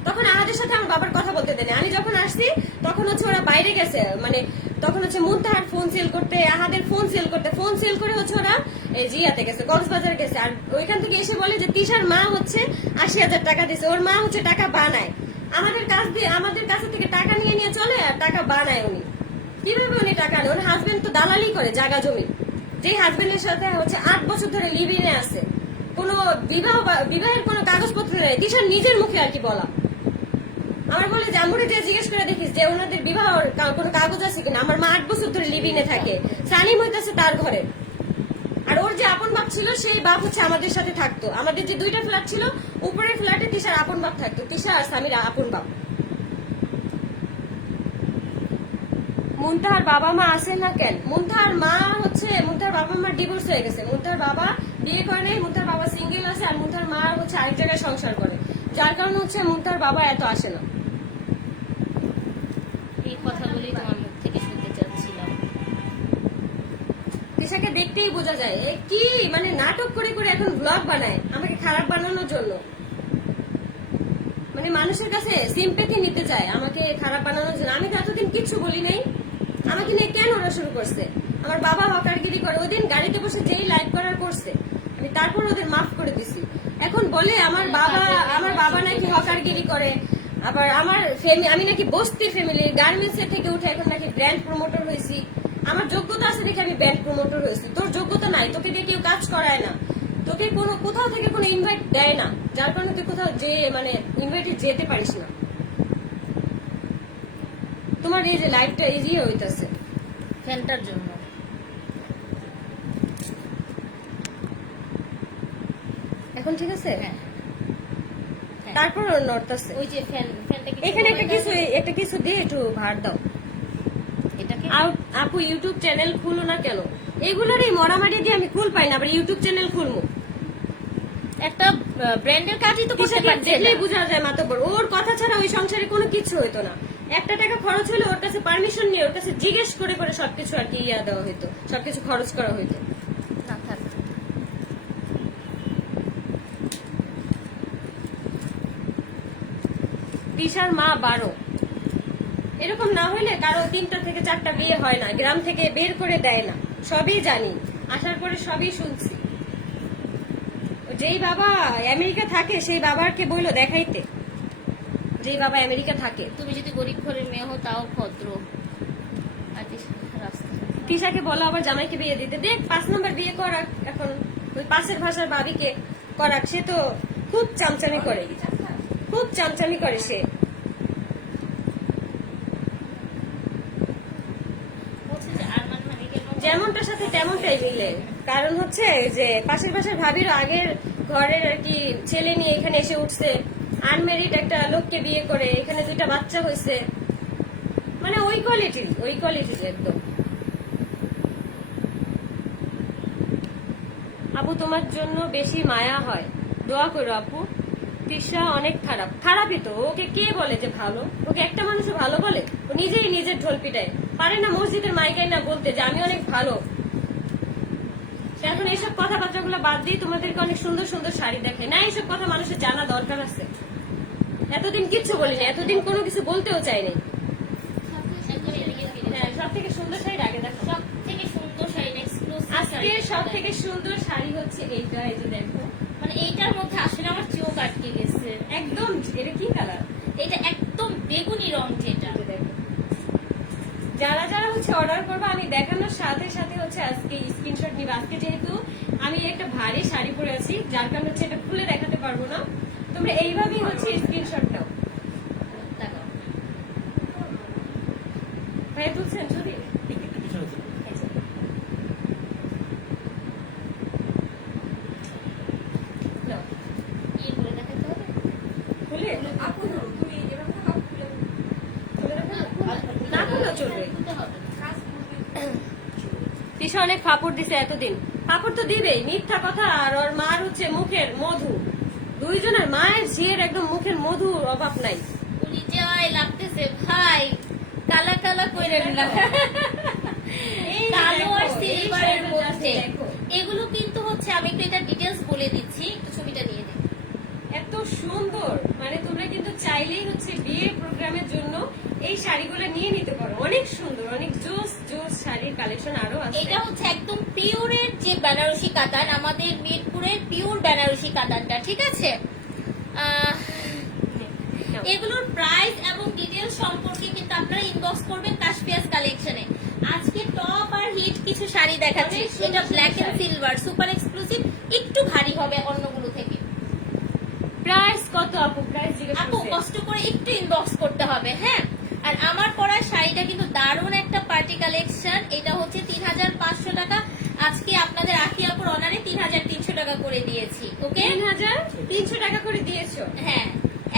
তখন আহাদের সাথে আমার বাবার কথা বলতে দেয়নি। আমি যখন আসছি তখন হচ্ছে ওরা বাইরে গেছে, মানে তখন হচ্ছে মুনতাহার ফোন সেল করতে, আহাদের ফোন সেল করে হচ্ছে ওরা জিয়াতে গেছে, কক্সবাজার গেছে। আর ওইখান থেকে এসে বলে যে তিশার মা হচ্ছে 80,000 টাকা দিছে, ওর মা হচ্ছে টাকা বানায়, আমাদের কাছে থেকে টাকা নিয়ে নিয়ে চলে আর টাকা বানায়। উনি কিভাবে উনি টাকা নেয়? ওর হাজবেন্ড তো দালালি করে জায়গা জমি, যে হাজবেন্ডের সাথে হচ্ছে 8 বছর ধরে লিভিনে আছে, কোনো বিবাহের কোনো কাগজপত্র নেই। তিশার নিজের মুখে আর কি বলা। আমার বলে যে আমরে যে জিজ্ঞেস করে দেখিস যে ওনাদের বিবাহ কোনো কাগজ আছে কিনা। আমার মা 8 বছর ধরে লিভিনে থাকে, সালিম হইতেছে তার ঘরে। আর ওর যে আপন বাপ ছিল সেই বাপ হচ্ছে আমাদের সাথে থাকতো। আমাদের যে 2টা ফ্ল্যাট ছিল, উপরের ফ্ল্যাটে তিশার আপন বাপ থাকতো, তিশা আর স্বামীর আপন বাপ। মুনতাহার বাবা মা আছেন না কেন? মুনতাহার বাবা মা ডিভোর্স হয়ে গেছে। মুনতাহার বাবা বিয়ে করে নাই, মুনতাহার বাবা সিঙ্গেল আছে, আর মুনতাহার মা হচ্ছে আরেক জায়গায় সংসার করে, যার কারণে হচ্ছে মুনতাহার বাবা এত আসে না। এই কথাগুলি তোমার মুখ থেকে শুনতে চাচ্ছিলাম। তিশাকে দেখতেই বোঝা যায় এ কি মানে নাটক করে করে এখন ব্লগ বানায় আমাকে খারাপ বানানোর জন্য। মানে মানুষের কাছে সিম্পেথি নিতে চায় আমাকে খারাপ বানানোর জন্য। আমি তো এতদিন কিচ্ছু বলি নাই, আমাকে নিয়ে কেন ওরা শুরু করছে? আমার বাবা হকারগিরি করে, ওই দিন গাড়িতে বসে যেই লাইভ করার করছে আমি তারপর ওদের মাফ করে দিছি। এখন বলে আমার বাবা নাকি হকারগিরি করে, আবার আমি নাকি বস্তির ফ্যামিলি, গার্মেন্টস থেকে উঠে এখন নাকি ব্র্যান্ড প্রমোটর হয়েছি। আমার যোগ্যতা আছে দেখে আমি ব্র্যান্ড প্রমোটর হয়েছি, তোর যোগ্যতা নাই, তোকে দিয়ে কেউ কাজ করায় না, তোকে কোথাও থেকে কোনো ইনভাইট দেয় না, যার কারণে তুই কোথাও যে মানে ইনভাইটে যেতে পারিস না। তোমার এই যে লাইফটা ইজি হইতাছে ফ্যানটার জন্য। এখন ঠিক আছে? হ্যাঁ। তারপর নড়তাছে। ওই যে ফ্যানটা এখানে একটা কিছু দিয়ে একটু ভার দাও। এটাকে আপু ইউটিউব চ্যানেল খুলো না কেন? এগুলোরই মরামারি দিয়ে আমি কুল পাই না, আবার ইউটিউব চ্যানেল খুলবো। একটা ব্র্যান্ডের কাজই তো করতে পারছে না। দেখলেই বোঝা যায় মাতব্বর। ওর কথা ছাড়া ওই সংসারে কোনো কিছু হইতো না। একটা টাকা খরচ হলে ওর কাছে পারমিশন নিয়ে ওর কাছে জিজ্ঞেস করে করে সবকিছু আর কি দেওয়া হইতো, সবকিছু খরচ করা হইতো। না থাক। তিশার মা 12, এরকম না হইলে কারো 3টা থেকে 4টা বিয়ে হয় না, গ্রাম থেকে বের করে দেয় না, সবই জানি, আসার পরে সবই শুনছি। যেই বাবা আমেরিকা থাকে সেই বাবাকে বললো দেখাইতে, যেই বাবা আমেরিকা থাকে। তুমি যদি গরিব ঘরের মেয়ে হো তাও ভদ্র। তিশাকে বলো আবার জামাইকে বিয়ে দিতে, দেখ 5 নম্বর বিয়ে করাক, এখন ওই পাশের ভাষার ভাবিকে করাক। সে তো খুব চামচামি করে সে। যেমনটার সাথে তেমনটাই মিলে। কারণ হচ্ছে যে পাশের পাশের ভাবির আগের ঘরের আর কি ছেলে নিয়ে এখানে এসে উঠছে, আনমেরিড একটা লোককে বিয়ে করে, এখানে 2টা বাচ্চা হয়েছে, মানে ওই কোয়ালিটির একদম। আপু তোমার জন্য বেশি মায়া হয়, দোয়া করো আপু। তিশা অনেক খারাপই তো, ওকে কে বলে যে ভালো? ওকে একটা মানুষও ভালো বলে? ও নিজেই নিজের ঢোল পিটায়, পারে না মসজিদের মাইকায় না বলতে যে আমি অনেক ভালো। এখন এইসব কথাবার্তা গুলো বাদ দিয়ে তোমাদেরকে অনেক সুন্দর সুন্দর শাড়ি দেখে না, এইসব কথা মানুষের জানা দরকার আছে। এতদিন কিচ্ছু বলিনি, এতদিন কোনো কিছু বলতেও চাইনি। হ্যাঁ, সব থেকে সুন্দর শাড়ি আগে দেখো। আজকে সব থেকে সুন্দর শাড়ি হচ্ছে এইটা, এই যে দেখো। মানে এইটার মধ্যে আসলে আমার চোখ আটকে গেছে একদম। এটা কি কালার? এটা একদম বেগুনি রং, যেটা দেখো যারা যারা হচ্ছে অর্ডার করবে আমি দেখানোর সাথে সাথে হচ্ছে আজকে স্ক্রিনশট নিবে। আজকে যেহেতু আমি একটা ভারী শাড়ি পরে আছি, যার কারণে হচ্ছে এটা খুলে দেখাতে পারবো না, তোমরা এইভাবেই হচ্ছে স্ক্রিনশট নাও। দেখো ভাইয়া তুলছেন যদি একটু পিছনে চলো। নাও, ইয়ে করে দেখাতে হবে। খুলে আপু তুমি এভাবে হাত খুলে খুলে রাখো না খুলেও চলবে। খুলতে হবে। কাজ করবে। তিশা অনেক ফাপড় দিছে এতদিন, ফাপড় তো দিবেই, মিথ্যা কথা। আর ওর মার হচ্ছে মুখের মধু, দুইজনের মায়ের ঝিয়ের একদম মুখের মধুর অভাব নাই। পুলি যায় লাগতেছে ভাই, কালা কালা করে নিলাম। এই যে কালো দেখো, আর এই সিলভারের শাড়িটা মধ্যে just দেখো। এগুলো কিন্তু হচ্ছে, আমি একটু এটা ডিটেলস বলে দিচ্ছি, একটু ছবিটা নিয়ে দিই। এত সুন্দর, মানে তোমরা কিন্তু চাইলেই হচ্ছে বিয়ের প্রোগ্রামের জন্য এই শাড়িগুলো নিয়ে নিতে পারো। অনেক সুন্দর, অনেক জোস জোস শাড়ির কালেকশন আরো আছে। এটা হচ্ছে একদম পিওরের যে বেনারসি কাতান, আমাদের মিরপুরের পিওর বেনারসি কাতানটা, ঠিক আছে? এগুলোর প্রাইস এবং ডিটেইলস সম্পর্কে কিন্তু আপনারা ইনবক্স করবেন কাশপিয়াস কালেকশনে। আজকে টপ আর হিট কিছু শাড়ি দেখাচ্ছি, অনেক সুন্দর এটা black and sari. Silver, super exclusive, একটু ভারী হবে অন্যগুলো থেকে। প্রাইস কত আপু? প্রাইস জিজ্ঞেস আপু করছে। কষ্ট করে একটু ইনবক্স করতে হবে, হ্যাঁ। আর আমার পরা শাড়িটা কিন্তু দারুণ একটা পার্টি কালেকশন, এটা হচ্ছে 3500 টাকা। আজকে আপনাদের আখি আপুর অনারে 3300 টাকা করে দিয়েছি, ওকে? 3300 টাকা করে দিয়েছো? হ্যাঁ,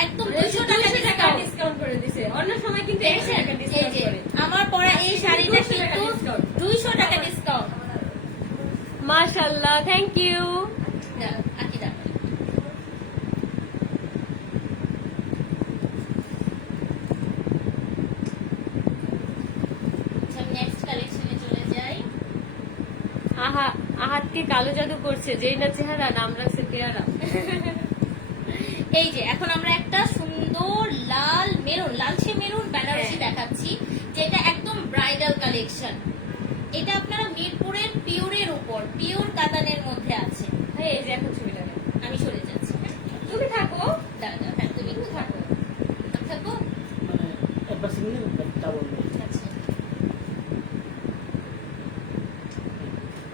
একদম 200 200 টাকা ডিসকাউন্ট। ডিসকাউন্ট করে দিছে। অন্য সময় কিন্তু 100 টাকা এই ডিসকাউন্ট যে করে। আমার পরা এই শাড়িটা 200 টাকা কিন্তু discount। 200 টাকা ডিসকাউন্ট। মাশাআল্লাহ, থ্যাংক ইউ। আখি দা, নেক্সট কালেকশনে চলে যাই। আহাতকে কালো জাদু করছে, যেই না চেহারা নাম রাখছে পেয়ারা। এই যে এখন আমরা একটা সুন্দর লাল মেরুন, লালচে মেরুন বেনারসি হ্যাঁ। দেখাচ্ছি, যেটা একদম ব্রাইডাল কালেকশন। এটা আপনারা মিরপুরের পিওরের উপর, পিওর কাতানের মধ্যে আছে। হ্যাঁ, এই যে এখন ছবিটা নাও। আমি সরে যাচ্ছি, তুমি থাকো, দাঁড়া, হ্যাঁ তুমি একটু থাকো, থাকো। মানে একবার সিঙ্গেল ডাবল আচ্ছা,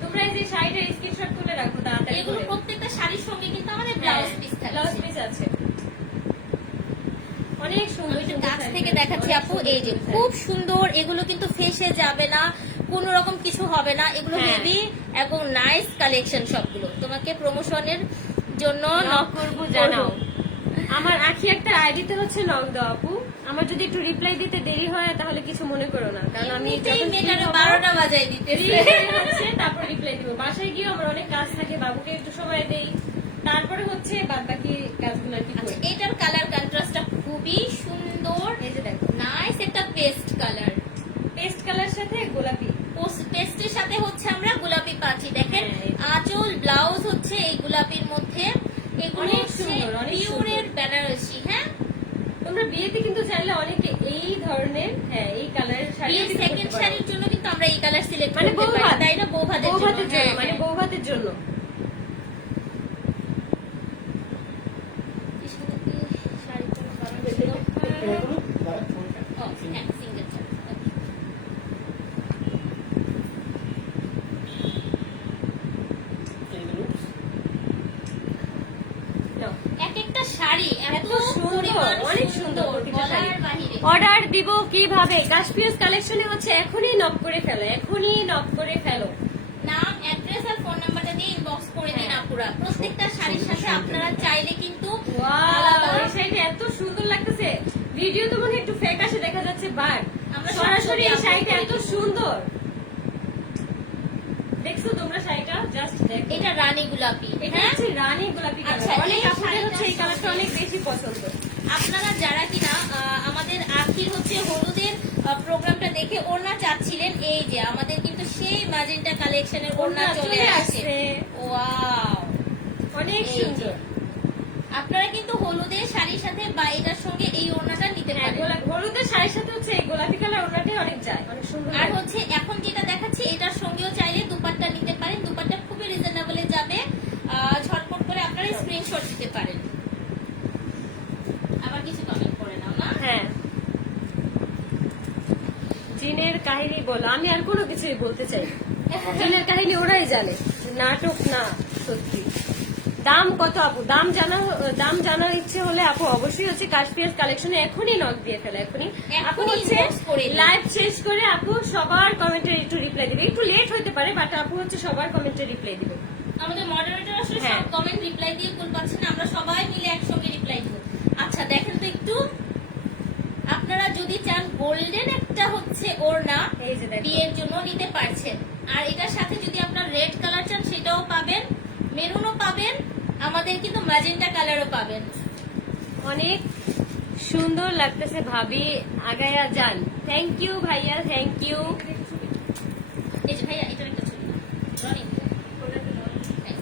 তোমরা এই যে শাড়িটার স্ক্রিনশট তুলে রাখো তাড়াতাড়ি এগুলো করে। প্রত্যেকটা শাড়ির সঙ্গে কিন্তু আমাদের হ্যাঁ, ব্লাউজ পিস ব্লাউজ থাকছে। পিস আছে। অনেক সুন্দর আমি একটু সুন্দর কাছ শাড়ি থেকে আছে, দেখাচ্ছি অনেক আপু, সুন্দর এই যে সুন্দর খুব শাড়ি। সুন্দর, এগুলো কিন্তু ফেসে যাবে না, কোন রকম কিছু হবে না, এগুলো হ্যাঁ। হেভি এবং নাইস কালেকশন সবগুলো। তোমাকে প্রমোশনের জন্য নক করবো, জানাও। আমার আখি একটা আইডিতে হচ্ছে নক দাও আপু। আমার যদি একটু রিপ্লাই দিতে দেরি হয় তাহলে কিছু মনে করো না, কারণ আমি যখন free হবো, 12টা বাজায় দিতেছি। free হয়ে হচ্ছে তারপর রিপ্লাই দিব। বাসায় গিয়ে আমার অনেক কাজ থাকে, বাবুকে একটু সময় দেই, তারপরে হচ্ছে বাদ বাকি কাজগুলো কি আচ্ছা, করি। এটার কালার কন্ট্রাস্টটা খুবই সুন্দর, এই যে দেখো, নাইস একটা পেস্ট কালার। পেস্ট কালার সাথে গোলাপি। পেস্টের সাথে হচ্ছে আমরা গোলাপি পাচ্ছি, দেখেন হ্যাঁ, এই যে। আঁচল ব্লাউজ হচ্ছে এই গোলাপির মধ্যে। এগুলো অনেক হচ্ছে সুন্দর, অনেক পিওরের সুন্দর। বেনারসি, হ্যাঁ। তোমরা বিয়েতে কিন্তু চাইলে অনেকে এই ধরনের, হ্যাঁ এই কালারের শাড়ি বিয়ের কিন্তু সেকেন্ড পরতে পারো। শাড়ির জন্য কিন্তু আমরা এই কালার সিলেক্ট মানে করতে পারি, বৌভাত, তাই না? বৌভাতের বৌভাতের জন্য, হ্যাঁ, মানে হ্যাঁ। বৌভাতের জন্য। শাড়ি কোনো কালার ছিল? এরকম ও, হ্যাঁ, single শাড়ি। নাও। এক একটা শাড়ি এত এত সুন্দর, পরিমাণ অনেক সুন্দর প্রতিটা শাড়ি। বলার বাহিরে। অর্ডার দিব কিভাবে? কাশপিয়াস কালেকশনে হচ্ছে এখনই নক করে ফেলো, এখনই নক করে ফেলো। নাম, অ্যাড্রেস আর ফোন নাম্বারটা দিয়ে ইনবক্স করে দিন হ্যাঁ। আপুরা। প্রত্যেকটা শাড়ির সাথে আপনারা চাইলে কিন্তু ওয়াও, আলাদা এই শাড়িটা এত সুন্দর লাগতেছে। ভিডিও তো মনে হয় একটু ফেক আসে দেখা যাচ্ছে, বাট আমরা সরাসরি এই ছবি শাড়িটা upload এত করে দিব। সুন্দর। দেখছো তোমরা শাড়িটা? জাস্ট দেখো। এটা রানী গোলাপি, এটা হ্যাঁ। হচ্ছে রানী গোলাপি আচ্ছা, কালার। অনেক এই আপনাদের হচ্ছে এই শাড়িটার কালারটা সঙ্গে- অনেক বেশি পছন্দ। আপনারা যারা কিনা আমাদের আখির হচ্ছে হলুদের প্রোগ্রামটা দেখে ওড়না চাচ্ছিলেন, এই যে আমাদের কিন্তু সেই ম্যাজেন্টা কালেকশনের ওড়না চলে আসছে। ওয়াও, অনেক এই যে। সুন্দর। আপনারা কিন্তু হলুদের শাড়ির সাথে বা এটার সঙ্গে এই ওড়নাটা নিতে হ্যাঁ, পারেন। হলুদের শাড়ির সাথে হচ্ছে এই গোলাপি কালার ওড়নাটাই অনেক যায়, অনেক সুন্দর আর লাগে। হচ্ছে এখন যেটা দেখাচ্ছি এটার সঙ্গেও চাইলে দুপাট্টা নিতে পারেন, দুপাট্টা খুবই রিজনেবলে যাবে, ঝটপট করে আপনারা স্ক্রিনশট দিতে পারেন। আবার কিছু কমেন্ট করে নাও না। হ্যাঁ, জিনের কাহিনী বলো, আমি আর কোনো কিছুই বলতে চাই না। দিনের কাহিনী ওরাই জানে, নাটক না সত্যি। দাম কত আপু? দাম জানার ইচ্ছে হলে আপু অবশ্যই হচ্ছে কাশ্মীর কালেকশনে এখনই নক দিয়ে ফেলে, এখনই আপু এখনই হচ্ছে inbox করে দিন। লাইভ শেষ করে আপু সবার কমেন্টের একটু রিপ্লাই দিবে, একটু লেট হতে পারে বাট আপু হচ্ছে সবার কমেন্টের রিপ্লাই দিবে। আমাদের মডারেটর আসলে হ্যাঁ। সব কমেন্ট রিপ্লাই দিয়ে কুল পাচ্ছে না, আমরা সবাই মিলে একসঙ্গে রিপ্লাই দিব। আচ্ছা দেখেন তো একটু, আপনারা যদি চান গোল্ডেন একটা হচ্ছে ওড়না এই যে দেখো, বিয়ের জন্য নিতে পারছেন, আর এটার সাথে যদি আপনার রেড কালার চান সেটাও পাবেন, মেরুনও পাবেন, আমাদের কিন্তু ম্যাজেন্টা কালারও পাবেন। অনেক সুন্দর লাগতেছে ভাবি, আগায়া যান। থ্যাংক ইউ ভাইয়া, থ্যাংক ইউ। এই যে ভাইয়া এটার একটা ছবি রনি,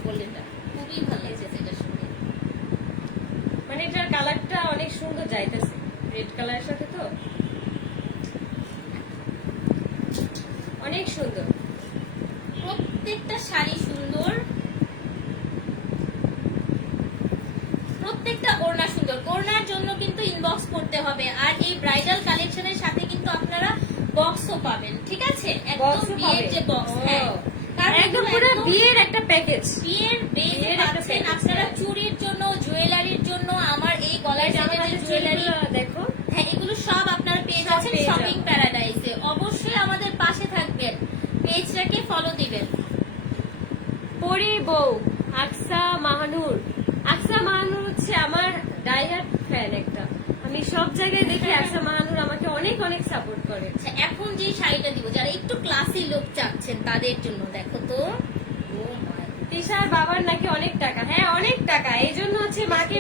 গোল্ডেনটা খুবই ভালো লাগছে এটার সঙ্গে। মানে এটার কালারটা অনেক সুন্দর যাইতেছে রেড কালারের সাথে, তো অনেক সুন্দর। প্রত্যেকটা শাড়ি সুন্দর, প্রত্যেকটা ওড়না সুন্দর। ওড়নার জন্য কিন্তু ইনবক্স করতে হবে, আর এই ব্রাইডাল কালেকশনের সাথে কিন্তু আপনারা বক্সও পাবেন, ঠিক আছে? একদম বক্সও বিয়ের পাবে। যে বক্স, ও। হ্যাঁ কারণ একদম এগুলো পুরো একদম বিয়ের একটা প্যাকেজ। বিয়ের বেজে বিয়ের একটা পাচ্ছেন package, আপনারা হ্যাঁ। চুড়ির জন্য, জুয়েলারির জন্য, আমার এই গলার সেটের জুয়েলারি, দেখো, হ্যাঁ এগুলো সব আপনারা পেয়ে সব যাচ্ছেন পেয়ে শপিং যাবেন। প্যারাডাইসে। অবশ্যই আমাদের পাশে থাকবেন, পেজটাকে ফলো দিবেন। পরি বউ আকসা মাহানুর। আকসা মাহানুর হচ্ছে আমার ডাইহার্ট ফ্যান একটা, আমি সব জায়গায় দেখি আকসা মাহানুর আমাকে অনেক অনেক সাপোর্ট করে। আচ্ছা, এখন যে শাড়িটা দিব যারা একটু ক্লাসি লুক চাচ্ছেন তাদের জন্য, দেখো তো তিশার বাবার নাকি অনেক টাকা, হ্যাঁ অনেক টাকা, এই জন্য হচ্ছে মাকে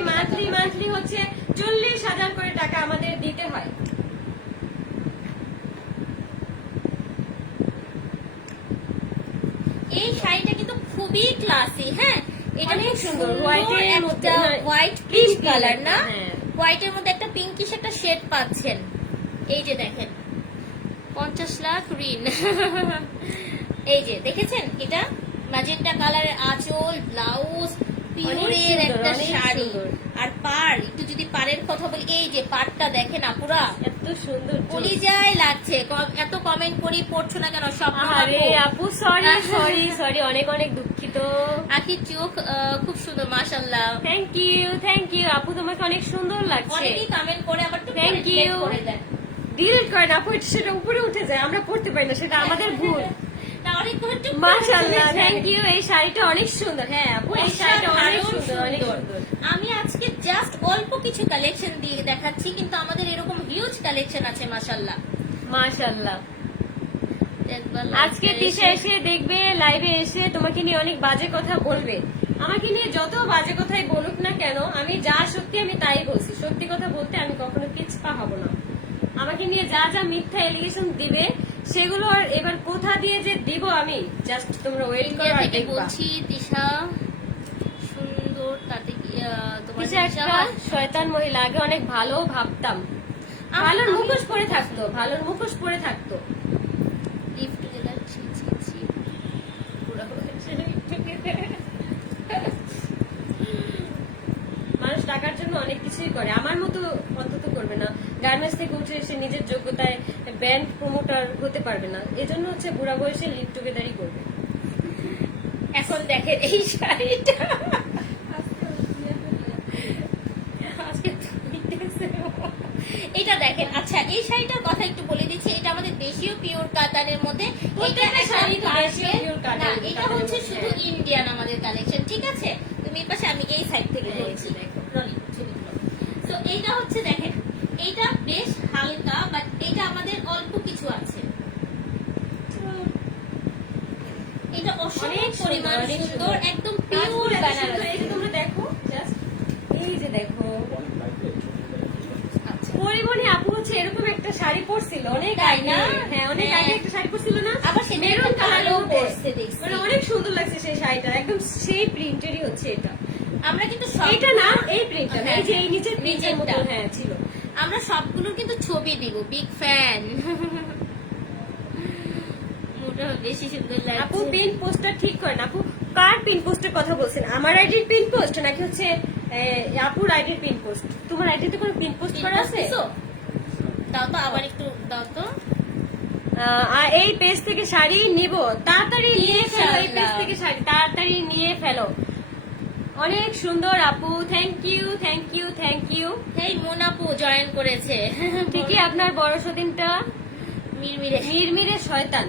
মান্থলি হচ্ছে 40,000 করে টাকা আমাদের দিতে হয়। এই শাড়িটা কিন্তু খুবই ক্লাসি, হ্যাঁ এটা অনেক খুব সুন্দর, সুন্দর, হোয়াইটের মধ্যে, একটা হ্যাঁ, হোয়াইট pink পিচ কালার না, হ্যাঁ। হোয়াইটের মধ্যে একটা পিঙ্কিশ একটা শেড পাচ্ছেন। এই যে দেখেন 50 লাখ ঋণ এই যে দেখেছেন, এটা ম্যাজেন্টা কালারের আঁচল, ব্লাউজ, পিওরের সুন্দর, একটা অনেক শাড়ি, সুন্দর। আর পাড়, একটু যদি পাড়ের কথা বলি, এই যে পাড়টা দেখেন আপুরা, এত সুন্দর বলি যায় লাগছে। এত কমেন্ট করি পড়ছো না কেন সব? আরে আপু সরি অনেক অনেক দুঃখিত। আখির চোখ খুব সুন্দর মাশাআল্লাহ। থ্যাংক ইউ আপু, তোমাকে অনেক সুন্দর লাগছে। অনেকেই কমেন্ট করে আবার একটু Thank delete you. করে দেন। ডিলিট করেন আপু, সেটা উপরে উঠে যায়, আমরা পড়তে পারি না, সেটা আমাদের ভুল। না, অনেক করে একটু মাশাআল্লাহ, চলে যায়। Thank you. এই শাড়িটা অনেক সুন্দর, হ্যাঁ আপু এই শাড়িটা অনেক অসাধারণ সুন্দর, অনেক সুন্দর। সুন্দর। আমি আজকে জাস্ট অল্প কিছু কালেকশন দিয়ে দেখাচ্ছি, কিন্তু আমাদের এরকম হিউজ কালেকশন আছে মাশাআল্লাহ। মাশাআল্লাহ। একবার আজকে তিশা এসে দেখবে লাইভে এসে তোমাকে নিয়ে অনেক বাজে কথা বলবে। আমাকে নিয়ে যত বাজে কথাই বলুক না কেন, আমি যা সত্যি আমি তাই বলছি, সত্যি কথা বলতে আমি কখনো পিছপা হব না। আমাকে নিয়ে যা যা মিথ্যা এলিগেশন দিবে সেগুলো আর এবার কোথা দিয়ে যে দিব আমি, জাস্ট তোমরা ওয়েট করো ইন্ডিয়া আর থেকে দেখবা। বলছি তিশা সুন্দর, তাতে কি তোমার তিশা একটা শয়তান মহিলা, আগে অনেক ভালো ভাবতাম, ভালোর মুখোশ পরে থাকতো, ভালোর মুখোশ পরে থাকতো। লিভ টুগেদার ছি ছি ছি পুরো মানুষ টাকার জন্য অনেক কিছুই করে, আমার মতো অন্তত করবে না। গার্মেন্টস থেকে উঠে এসে নিজের যোগ্যতায় ব্র্যান্ড প্রমোটার হতে পারবে না, এজন্য হচ্ছে বুড়া বয়সে লিভ টুগেদারই করবে। এখন দেখেন এই শাড়িটা আজকে এটা দেখেন। আচ্ছা, এই শাড়িটার কথা একটু বলে দিচ্ছি, এটা আমাদের দেশীয় পিওর কাতানের মধ্যে। এটা প্রত্যেকটা একটা শাড়ি তো পাশে- দেশীয় pure না, cotton, এটা cotton হচ্ছে এর শুধু মধ্যে। ইন্ডিয়ান আমাদের কালেকশন, ঠিক আছে? তুমি এই পাশে, আমি এই সাইড থেকে হ্যাঁ, বলছি। এই যে দেখো। রনি, ছবিগুলো। তো এইটা হচ্ছে দেখেন, এইটা বেশ হালকা, বাট এটা আমাদের অল্প কিছু আছে। এটা অসম্ভব অনেক সুন্দর, পরিমাণ অনেক সুন্দর, সুন্দর। একদম পিওর পিওর বানারসি, বানারসি। এই যে তোমরা দেখো, জাস্ট এই যে দেখো। আচ্ছা। পরিমণি আপু হচ্ছে এরকম একটা শাড়ি পরছিল অনেক তাই আগে, না? হ্যাঁ অনেক হ্যাঁ। আগে একটা শাড়ি পরছিল না, আবার সেটা মেরুন একটা কালারের কালো মধ্যে। পরছে দেখছি। মানে অনেক সুন্দর লাগছে সেই শাড়িটা, একদম সেই প্রিন্টেরই হচ্ছে এটা। আমরা কিন্তু সব এটা না, এই প্রিন্টটা, হ্যাঁ, এই যে এই নিচের প্রিন্টের নিচেরটা। মতো, হ্যাঁ ছিল। আমরা সবগুলোর কিন্তু ছবি দিব, বিগ ফ্যান। মোটা বেশি সুন্দর আপু লাগছে। পিন পোস্টটা ঠিক করেন আপু, কার পিন পোস্টের কথা বলছেন? আমার আইডির পিন পোস্ট নাকি হচ্ছে আপুর আইডির পিন পোস্ট? তোমার আইডিতে কোনো পিন পোস্ট করা আছে? দিছো? দাও তো, আবার একটু দাও তো। আর এই পেজ থেকে শাড়ি নিব, তাড়াতাড়ি নিয়ে ফেলো, এই পেজ থেকে শাড়ি তাড়াতাড়ি নিয়ে ফেলো। অনেক সুন্দর আপু, thank you thank you thank you. এই মোনাপু জয়েন করেছে। ঠিকই, আপনার বড় সতীনটা মিরমিরে মিরমিরে শয়তান,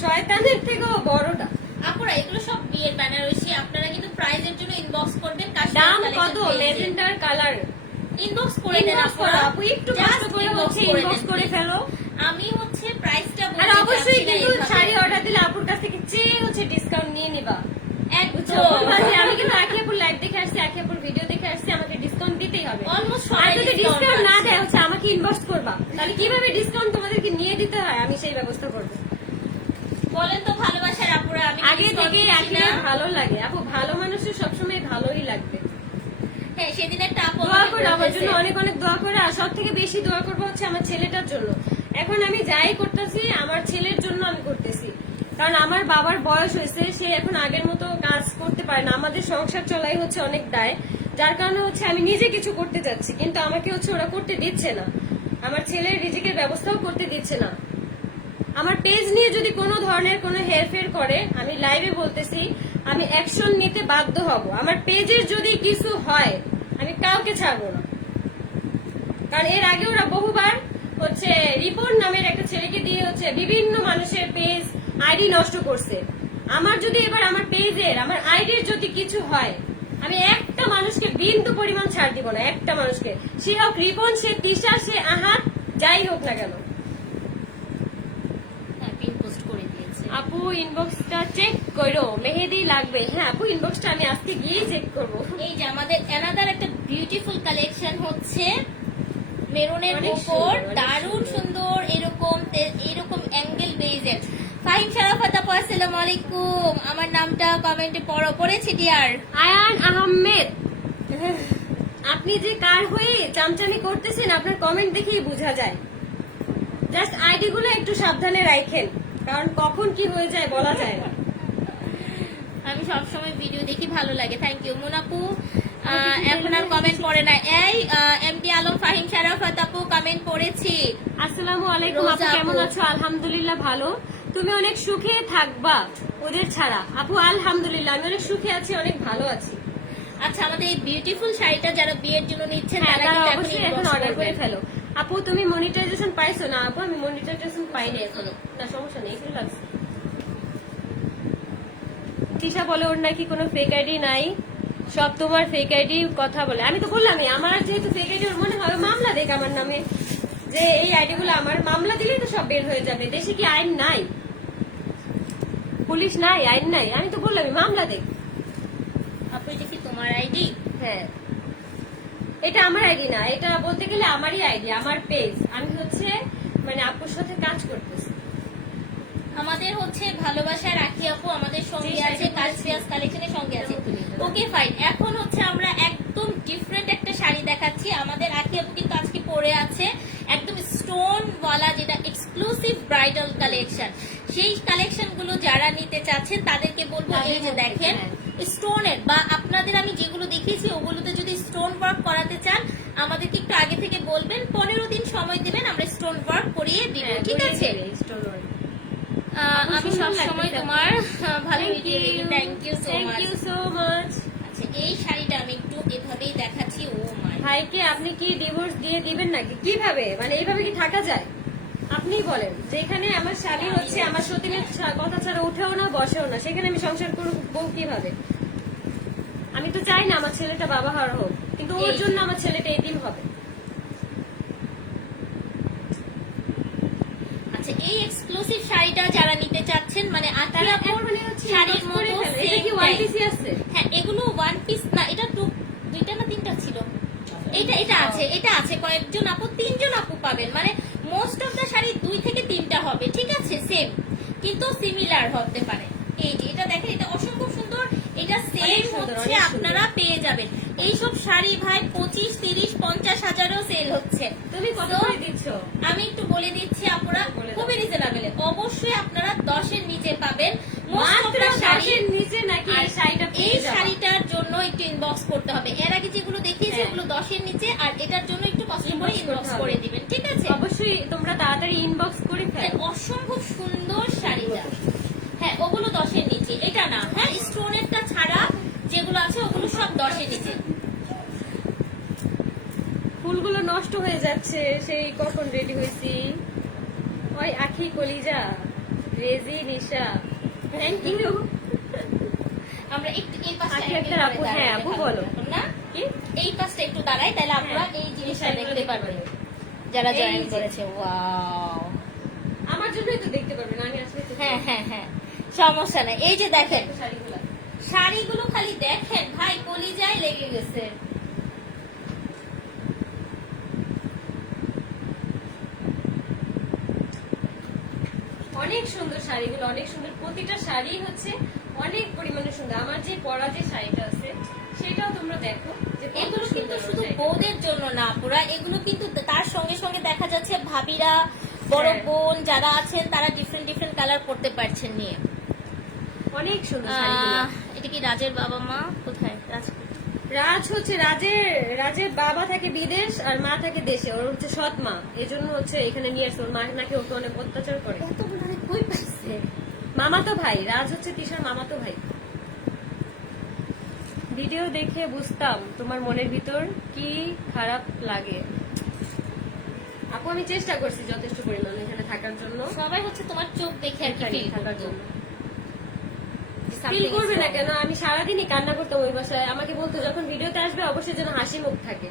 শয়তানের থেকেও বড়টা। আপুরা এগুলো সব বিয়ের বেনারসি, আপনারা কিন্তু প্রাইজের জন্য ইনবক্স করবেন। দাম কত? লেজেন্ডার কালার ইনবক্স করে দেন ইনবক্স করো আপুরা, আপু, একটু Just কষ্ট করে inbox হচ্ছে করে ইনবক্স দেন, করে please। ফেলো। আমি হচ্ছে প্রাইসটা আর বলতে অবশ্যই চাচ্ছি না কিন্তু এইভাবে। শাড়ি অর্ডার দিলে আপুর কাছ থেকে চেয়ে হচ্ছে ডিসকাউন্ট নিয়ে নিবা। একদম আমি কিন্তু আখিয়াপুর লাইভ দেখে আসছি, আখিয়াপুর ভিডিও দেখে আসছি, আমাকে ডিসকাউন্ট দিতেই হবে। অলমোস্ট আর সবাই যদি ডিসকাউন্ট ডিসকাউন্ট না দেয় হচ্ছে আমাকে ইনবক্স করবা, তাহলে কিভাবে ডিসকাউন্ট তোমাদেরকে নিয়ে দিতে হয় আমি সেই ব্যবস্থা করবো। বলেন তো ভালোবাসার আপুরা, আমি আগে discount থেকে দিচ্ছি না। আখিয়া ভালো লাগে আপু, ভালো মানুষের সবসময় ভালোই লাগবে। হ্যাঁ সেদিন একটা আপু দোয়া আমাকে করো আমার জন্য, বলতেছে, অনেক অনেক দোয়া করো। আর সব থেকে বেশি দোয়া করবো হচ্ছে আমার ছেলেটার জন্য। এখন আমি যাই করতেছি আমার ছেলের জন্য আমি করতেছি, কারণ আমার বাবার বয়স হয়েছে, সে এখন আগের মতো কাজ করতে পারে না। আমাদের সংসার চলাই হচ্ছে অনেক দায়, যার কারণে হচ্ছে আমি নিজে কিছু করতে চাচ্ছি, কিন্তু আমাকে হচ্ছে ওরা করতে দিচ্ছে না। আমার ছেলের রিজিকের ব্যবস্থাও করতে দিচ্ছে না। আমার পেজ নিয়ে যদি কোনো ধরনের কোনো হেরফের করে, আমি লাইভে বলতেছি, আমি অ্যাকশন নিতে বাধ্য হব। আমার পেজের যদি কিছু হয় আমি কাউকে ছাড়বো না, কারণ এর আগে ওরা বহুবার হচ্ছে রিপোর্ট নামের একটা ছেলেকে দিয়ে হচ্ছে বিভিন্ন মানুষের পেজ আইডি নষ্ট করছে। আমার যদি এবার আমার পেজের আমার আইডির যদি কিছু হয়, আমি একটা মানুষকে বিন্দু পরিমাণ ছাড় দিব না, একটা মানুষকে, সে হোক রিপন, সে তিশা, সে আহাত, যাই হোক না কেন। হ্যাঁ পিন পোস্ট করে দিয়েছে। আপু ইনবক্সটা চেক করো, মেহেদি লাগবে। হ্যাঁ আপু ইনবক্সটা আমি আজকে গিয়ে চেক করবো। এই যে আমাদের অ্যানাদার একটা বিউটিফুল কালেকশন হচ্ছে মেরুনের অনেক উপর, সুন্দর, অনেক দারুণ সুন্দর এরকম অ্যাঙ্গেল বেজের। ফাহিম শারাফাত আপু আসসালামু আলাইকুম, আমার নামটা কমেন্টে পড়েছি ডিয়ার। আয়ান আহমেদ, আপনি যে কার হয়ে চামচামি করতেছেন আপনার কমেন্ট দেখেই বোঝা যায়। জাস্ট আইডি গুলো একটু সাবধানে রাখেন, কারণ কখন কি হয়ে যায় বলা যায় না। আমি সবসময় ভিডিও দেখি, ভালো লাগে। থ্যাংক ইউ মোনাপু। এখন আর কমেন্ট পড়ে না। এই এমডি আলম ফাহিম শারাফাত আপু কমেন্ট পড়েছি। আসসালামু আলাইকুম আপু, রোজা কেমন আপু। আছো? আলহামদুলিল্লাহ ভালো। তুমি অনেক সুখে থাকবা ওদের ছাড়া। আপু আলহামদুলিল্লাহ আমি অনেক সুখে আছি, অনেক ভালো আছি। আচ্ছা আমাদের এই বিউটিফুল শাড়িটা যারা বিয়ের জন্য নিচ্ছেন হ্যাঁ, তারা তারা কিন্তু এখন অবশ্যই এখন inbox অর্ডার করে করবেন। ফেলো। আপু তুমি মনিটাইজেশন পাইছো না? আপু আমি মনিটাইজেশন পাইনি এখনো। না সমস্যা নেই, একটু লাগছে। তিশা বলে ওর নাকি কোনো ফেক আইডি নাই, সব তোমার ফেক আইডি কথা বলে। আমি তো বললামই আমার যেহেতু ফেক আইডি, ওর মনে হয় মামলা দেখ আমার নামে, যে এই আইডি গুলো আমার, মামলা দিলেই তো সব বের হয়ে যাবে। দেশে কি আইন নাই? পুলিশ নাই, আইন নাই? আমি তো বললামই মামলা দেখ। আপু এটা কি তোমার আইডি? হ্যাঁ এটা আমার আইডি না, এটা বলতে গেলে আমারই আইডি, আমার পেজ। আমি হচ্ছে মানে আপুর সাথে কাজ করতেছি। আমাদের হচ্ছে ভালোবাসা রাখি আপু আমাদের সঙ্গে জি, আছে, শাড়ি কাশপিয়াস কালেকশনের সঙ্গে আছে। তুমি এটা। ওকে ফাইন, এখন হচ্ছে আমরা একদম ডিফারেন্ট একটা শাড়ি দেখাচ্ছি। আমাদের আখি আপু কিন্তু আজকে পরে আছে একদম স্টোন ওয়ালা, যেটা এক্সক্লুসিভ ব্রাইডাল কালেকশন। সেই কালেকশন গুলো যারা নিতে চাচ্ছেন তাদেরকে বলবো, এই যে দেখেন স্টোনের, বা আপনাদের আমি যেগুলো দেখিয়েছি ওগুলোতে যদি স্টোন ওয়ার্ক করাতে চান আমাদেরকে একটু আগে থেকে বলবেন, 15 দিন সময় দিবেন, আমরা স্টোন ওয়ার্ক করিয়ে দিব। হ্যাঁ, ঠিক করিয়ে আছে? দেবে, stone work। আমি সুন্দর সবসময় লাগতেছে। তোমার ভালো Thank ভিডিও দেখি। you. Thank you so Thank much. you so much. আচ্ছা এই শাড়িটা আমি একটু এভাবেই দেখাচ্ছি। ও মাই, ভাইকে আপনি কি ডিভোর্স দিয়ে দিবেন নাকি? কিভাবে মানে এইভাবে কি থাকা যায়? আপনি বলেন, যেখানে আমার স্বামী হচ্ছে আমার সতীনের কথা ছাড়া উঠেও না বসেও না, সেখানে আমি সংসার করবো কিভাবে? আমি তো চাই না আমার ছেলেটা বাবা হওয়ার হোক, কিন্তু ওর জন্য আমার ছেলেটা এতিম হবে। আচ্ছা এই এক্সক্লুসিভ শাড়িটা যারা নিতে চাচ্ছেন, মানে তারা আঁকিয়াপুর মানে হচ্ছে শাড়ির inbox করে মতো ফেলে। এটা কি same ওয়ান type। পিসি আছে? হ্যাঁ এগুলো ওয়ান পিস না, এটা দুইটা না তিনটা ছিল। এটা আছে, এটা আছে কয়েকজন আপু, 3 জন আপু পাবেন। মানে মোস্ট অফ দা শাড়ি 2 থেকে 3টা হবে, ঠিক আছে, সেম কিন্তু সিমিলার হতে পারে। এই যে এটা দেখেন, এটা অসম্ভব সুন্দর, এটা সেম অনেক সুন্দর, হচ্ছে, অনেক সুন্দর। আপনারা পেয়ে যাবেন। এইসব শাড়ি ভাই 25, 30, 50 হাজারও সেল হচ্ছে। তুমি কত So, করে দিচ্ছ? আমি একটু বলে দিচ্ছি আপুরা, বলে দাও। খুবই রিজনেবল। অবশ্যই আপনারা 10-এর নিচে পাবেন মোস্ট অফ মাত্র দা শাড়ি। 10 এর নিচে নাকি এই শাড়িটা এই পেয়ে যাবো? শাড়িটার জন্য একটু ইনবক্স করতে হবে। এর আগে যেগুলো দেখিয়েছি হ্যাঁ। ওগুলো 10-এর নিচে, আর এটার জন্য একটু কষ্ট তাড়াতাড়ি করে ইনবক্স করে দিবেন, ঠিক আছে? অবশ্যই তোমরা তাড়াতাড়ি ইনবক্স করে হ্যাঁ, ফেলো। অসম্ভব সুন্দর শাড়িটা। হ্যাঁ, ওগুলো 10-এর নিচে, এটা না। হ্যাঁ, স্টোনেরটা ছাড়া যেগুলো আছে ওগুলো সব 10-এর নিচে। ফুলগুলো নষ্ট হয়ে যাচ্ছে, সেই কখন রেডি হয়েছি। ওই আখি কলিজা রেজি নিশা থ্যাংক ইউ। আমরা একটু এই পাশটা আচ্ছা, একটা angle করে আপু, হ্যাঁ, দাঁড়ালে আপু ভালো বলো। লাগবে না? কি এই পাশটা একটু দাঁড়াই, তাহলে আপনারা হ্যাঁ, এই জিনিসটা এই দেখতে দেখতে পারবেন পারবেন। যারা এই জয়েন যে। করেছে। ওয়াও, আমার জন্যই তো দেখতে পারবেন, আমি আসলে তো- হ্যাঁ হ্যাঁ হ্যাঁ, সমস্যা নাই। এই যে দেখেন শাড়িগুলো শাড়িগুলো, খালি দেখেন ভাই, কলিজায় লেগে গেছে। অনেক সুন্দর শাড়িগুলো, অনেক সুন্দর। প্রতিটা শাড়ি হচ্ছে অনেক পরিমাণে সুন্দর। আমার যে পরা যে শাড়িটা আছে সেটাও তোমরা দেখো যে কত এগুলো কিন্তু সুন্দর শুধু শাড়িটা। বউদের জন্য না পুরা, এগুলো কিন্তু তার সঙ্গে সঙ্গে দেখা যাচ্ছে ভাবিরা, বড় হ্যাঁ। বোন যারা আছেন তারা ডিফারেন্ট ডিফারেন্ট কালার করতে পারছেন নিয়ে। অনেক সুন্দর শাড়িগুলো। এটা কি রাজের বাবা মা কোথায়? রাজ হচ্ছে রাজের বাবা থাকে বিদেশ আর মা থাকে দেশে। ওর হচ্ছে সৎ মা, এই জন্য হচ্ছে এখানে নিয়ে আসছে। ওর মা নাকি ওকে অনেক অত্যাচার করে। এতগুলো কই পাইছে? মামাতো ভাই, রাজ হচ্ছে তিশার মামাতো ভাই। ভিডিও দেখে বুঝতাম তোমার মনের ভিতর কি খারাপ লাগে। আপু আমি চেষ্টা করছি যথেষ্ট পরিমাণে এখানে থাকার জন্য, সবাই হচ্ছে তোমার চোখ দেখে আর কি এখানে ফিল থাকার করতো। জন্য। যে ফিল something করবে is না wrong। কেন? আমি সারাদিনই কান্না করতাম ওই বাসায়। আমাকে বলতো যখন ভিডিওতে আসবে অবশ্যই যেন হাসি মুখ থাকে।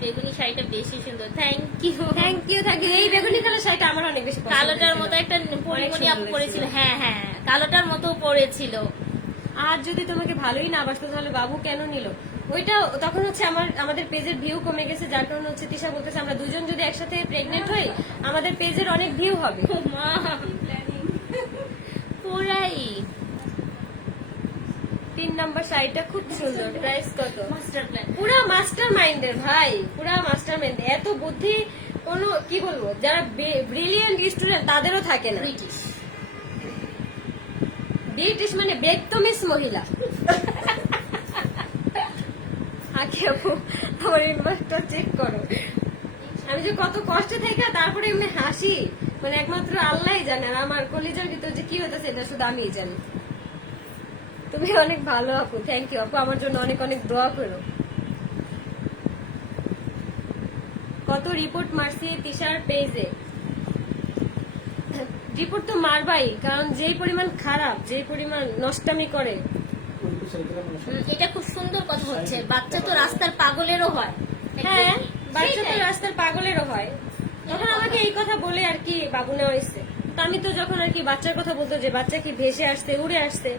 বেগুনি শাড়িটা বেশি সুন্দর, thank you. Thank you thank you. এই বেগুনি কালার শাড়িটা আমার অনেক বেশি পছন্দ কালোটার হয়েছিল। মতো একটা পরিমণি সুন্দর আপু পরেছিল, লাগছিল। হ্যাঁ হ্যাঁ, কালোটার মতো পরেছিল। আর যদি তোমাকে ভালোই না বাসতো তাহলে বাবু কেন নিল? ওইটা তখন হচ্ছে আমাদের পেজের ভিউ কমে গেছে, যার কারণে হচ্ছে তিশা বলতেছে আমরা দুজন যদি একসাথে প্রেগনেন্ট হই আমাদের পেজের অনেক ভিউ হবে। ও মা, পুরাই 3 নাম্বার শাড়িটা খুব সুন্দর। প্রাইস কত? Master plan. পুরা মাস্টার মাইন্ডের ভাই, পুরা মাস্টার মাইন্ড। এত বুদ্ধি কোনো কি বলবো, যারা ব্রিলিয়েন্ট স্টুডেন্ট তাদেরও থাকে না। ব্রিটিশ ব্রিটিশ মানে বেকতমিস মহিলা। আগে আপু আমার ইনবক্সটা চেক করো। আমি যে কত কষ্টে থেকে তারপরে এমনি হাসি, মানে একমাত্র আল্লাহই জানে। আর আমার কলিজার ভিতর যে কি হতেছে এটা শুধু আমিই জানি। তুমি অনেক ভালো আপু, থ্যাংক ইউ আপু। আমার জন্য অনেক অনেক দোয়া করো। কত রিপোর্ট মারছি তিশার পেজে। রিপোর্ট তো মারবাই, কারণ যেই পরিমাণ খারাপ, যেই পরিমাণ নষ্টামি করে। ওই শাড়িগুলো মানে এটা খুব সুন্দর কথা হচ্ছে, বাচ্চা তো রাস্তার পাগলেরও হয়। হ্যাঁ, বাচ্চা তো সেটাই। রাস্তার পাগলেরও হয়। তখন আমাকে এই কথা বলে আর কি বাবু নেওয়া হয়েছে। তো আমি তো যখন আর কি বাচ্চার কথা বলতো যে বাচ্চা কি ভেসে আসছে, উড়ে আসছে,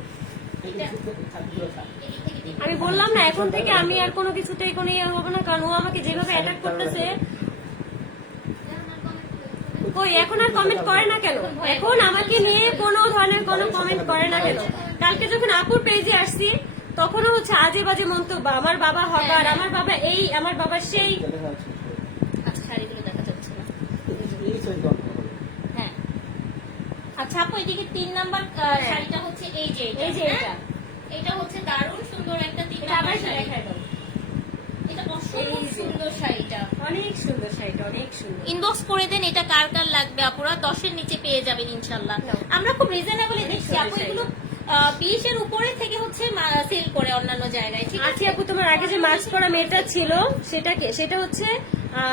আমি বললাম না এখন থেকে আমি আর কোনো কিছুতেই কোনো ইয়ে হবো না, কারণ ও আমাকে যেভাবে অ্যাটাক করতেছে। কই এখন আর কমেন্ট করে না কেন? এখন আমাকে নিয়ে কোনো ধরনের কোনো কমেন্ট করে না কেন? কালকে যখন আপুর পেজে আসছি তখনও হচ্ছে আজে বাজে মন্তব্য। আমার বাবা হবার, আমার বাবা এই, আমার বাবা সেই। আচ্ছা, শাড়িগুলো দেখা যাচ্ছে না। এই শাড়িটা হ্যাঁ, আচ্ছা আপু, এদিকে 3 নাম্বার শাড়িটা হচ্ছে এই যে এই যে হ্যাঁ? এটা হচ্ছে দারুণ সুন্দর একটা 3 এটা নাম্বার আবার শাড়ি। দেখায় দাও। এটা অসম্ভব এই যে। সুন্দর শাড়িটা। অনেক সুন্দর শাড়িটা, অনেক সুন্দর। ইনবক্স করে দেন এটা কার কার লাগবে আপুরা, 10-এর নিচে পেয়ে যাবেন ইনশাল্লাহ। নাও। আমরা খুব রিজনেবলি অনেক দিচ্ছি সুন্দর আপু, শাড়ি। এগুলো 20-এর উপরে থেকে হচ্ছে সেল করে অন্যান্য জায়গায়, ঠিক আচ্ছা আছে? আপু, তোমার আগে যে মাস্ক পরা মেয়েটা ছিল সেটা হচ্ছে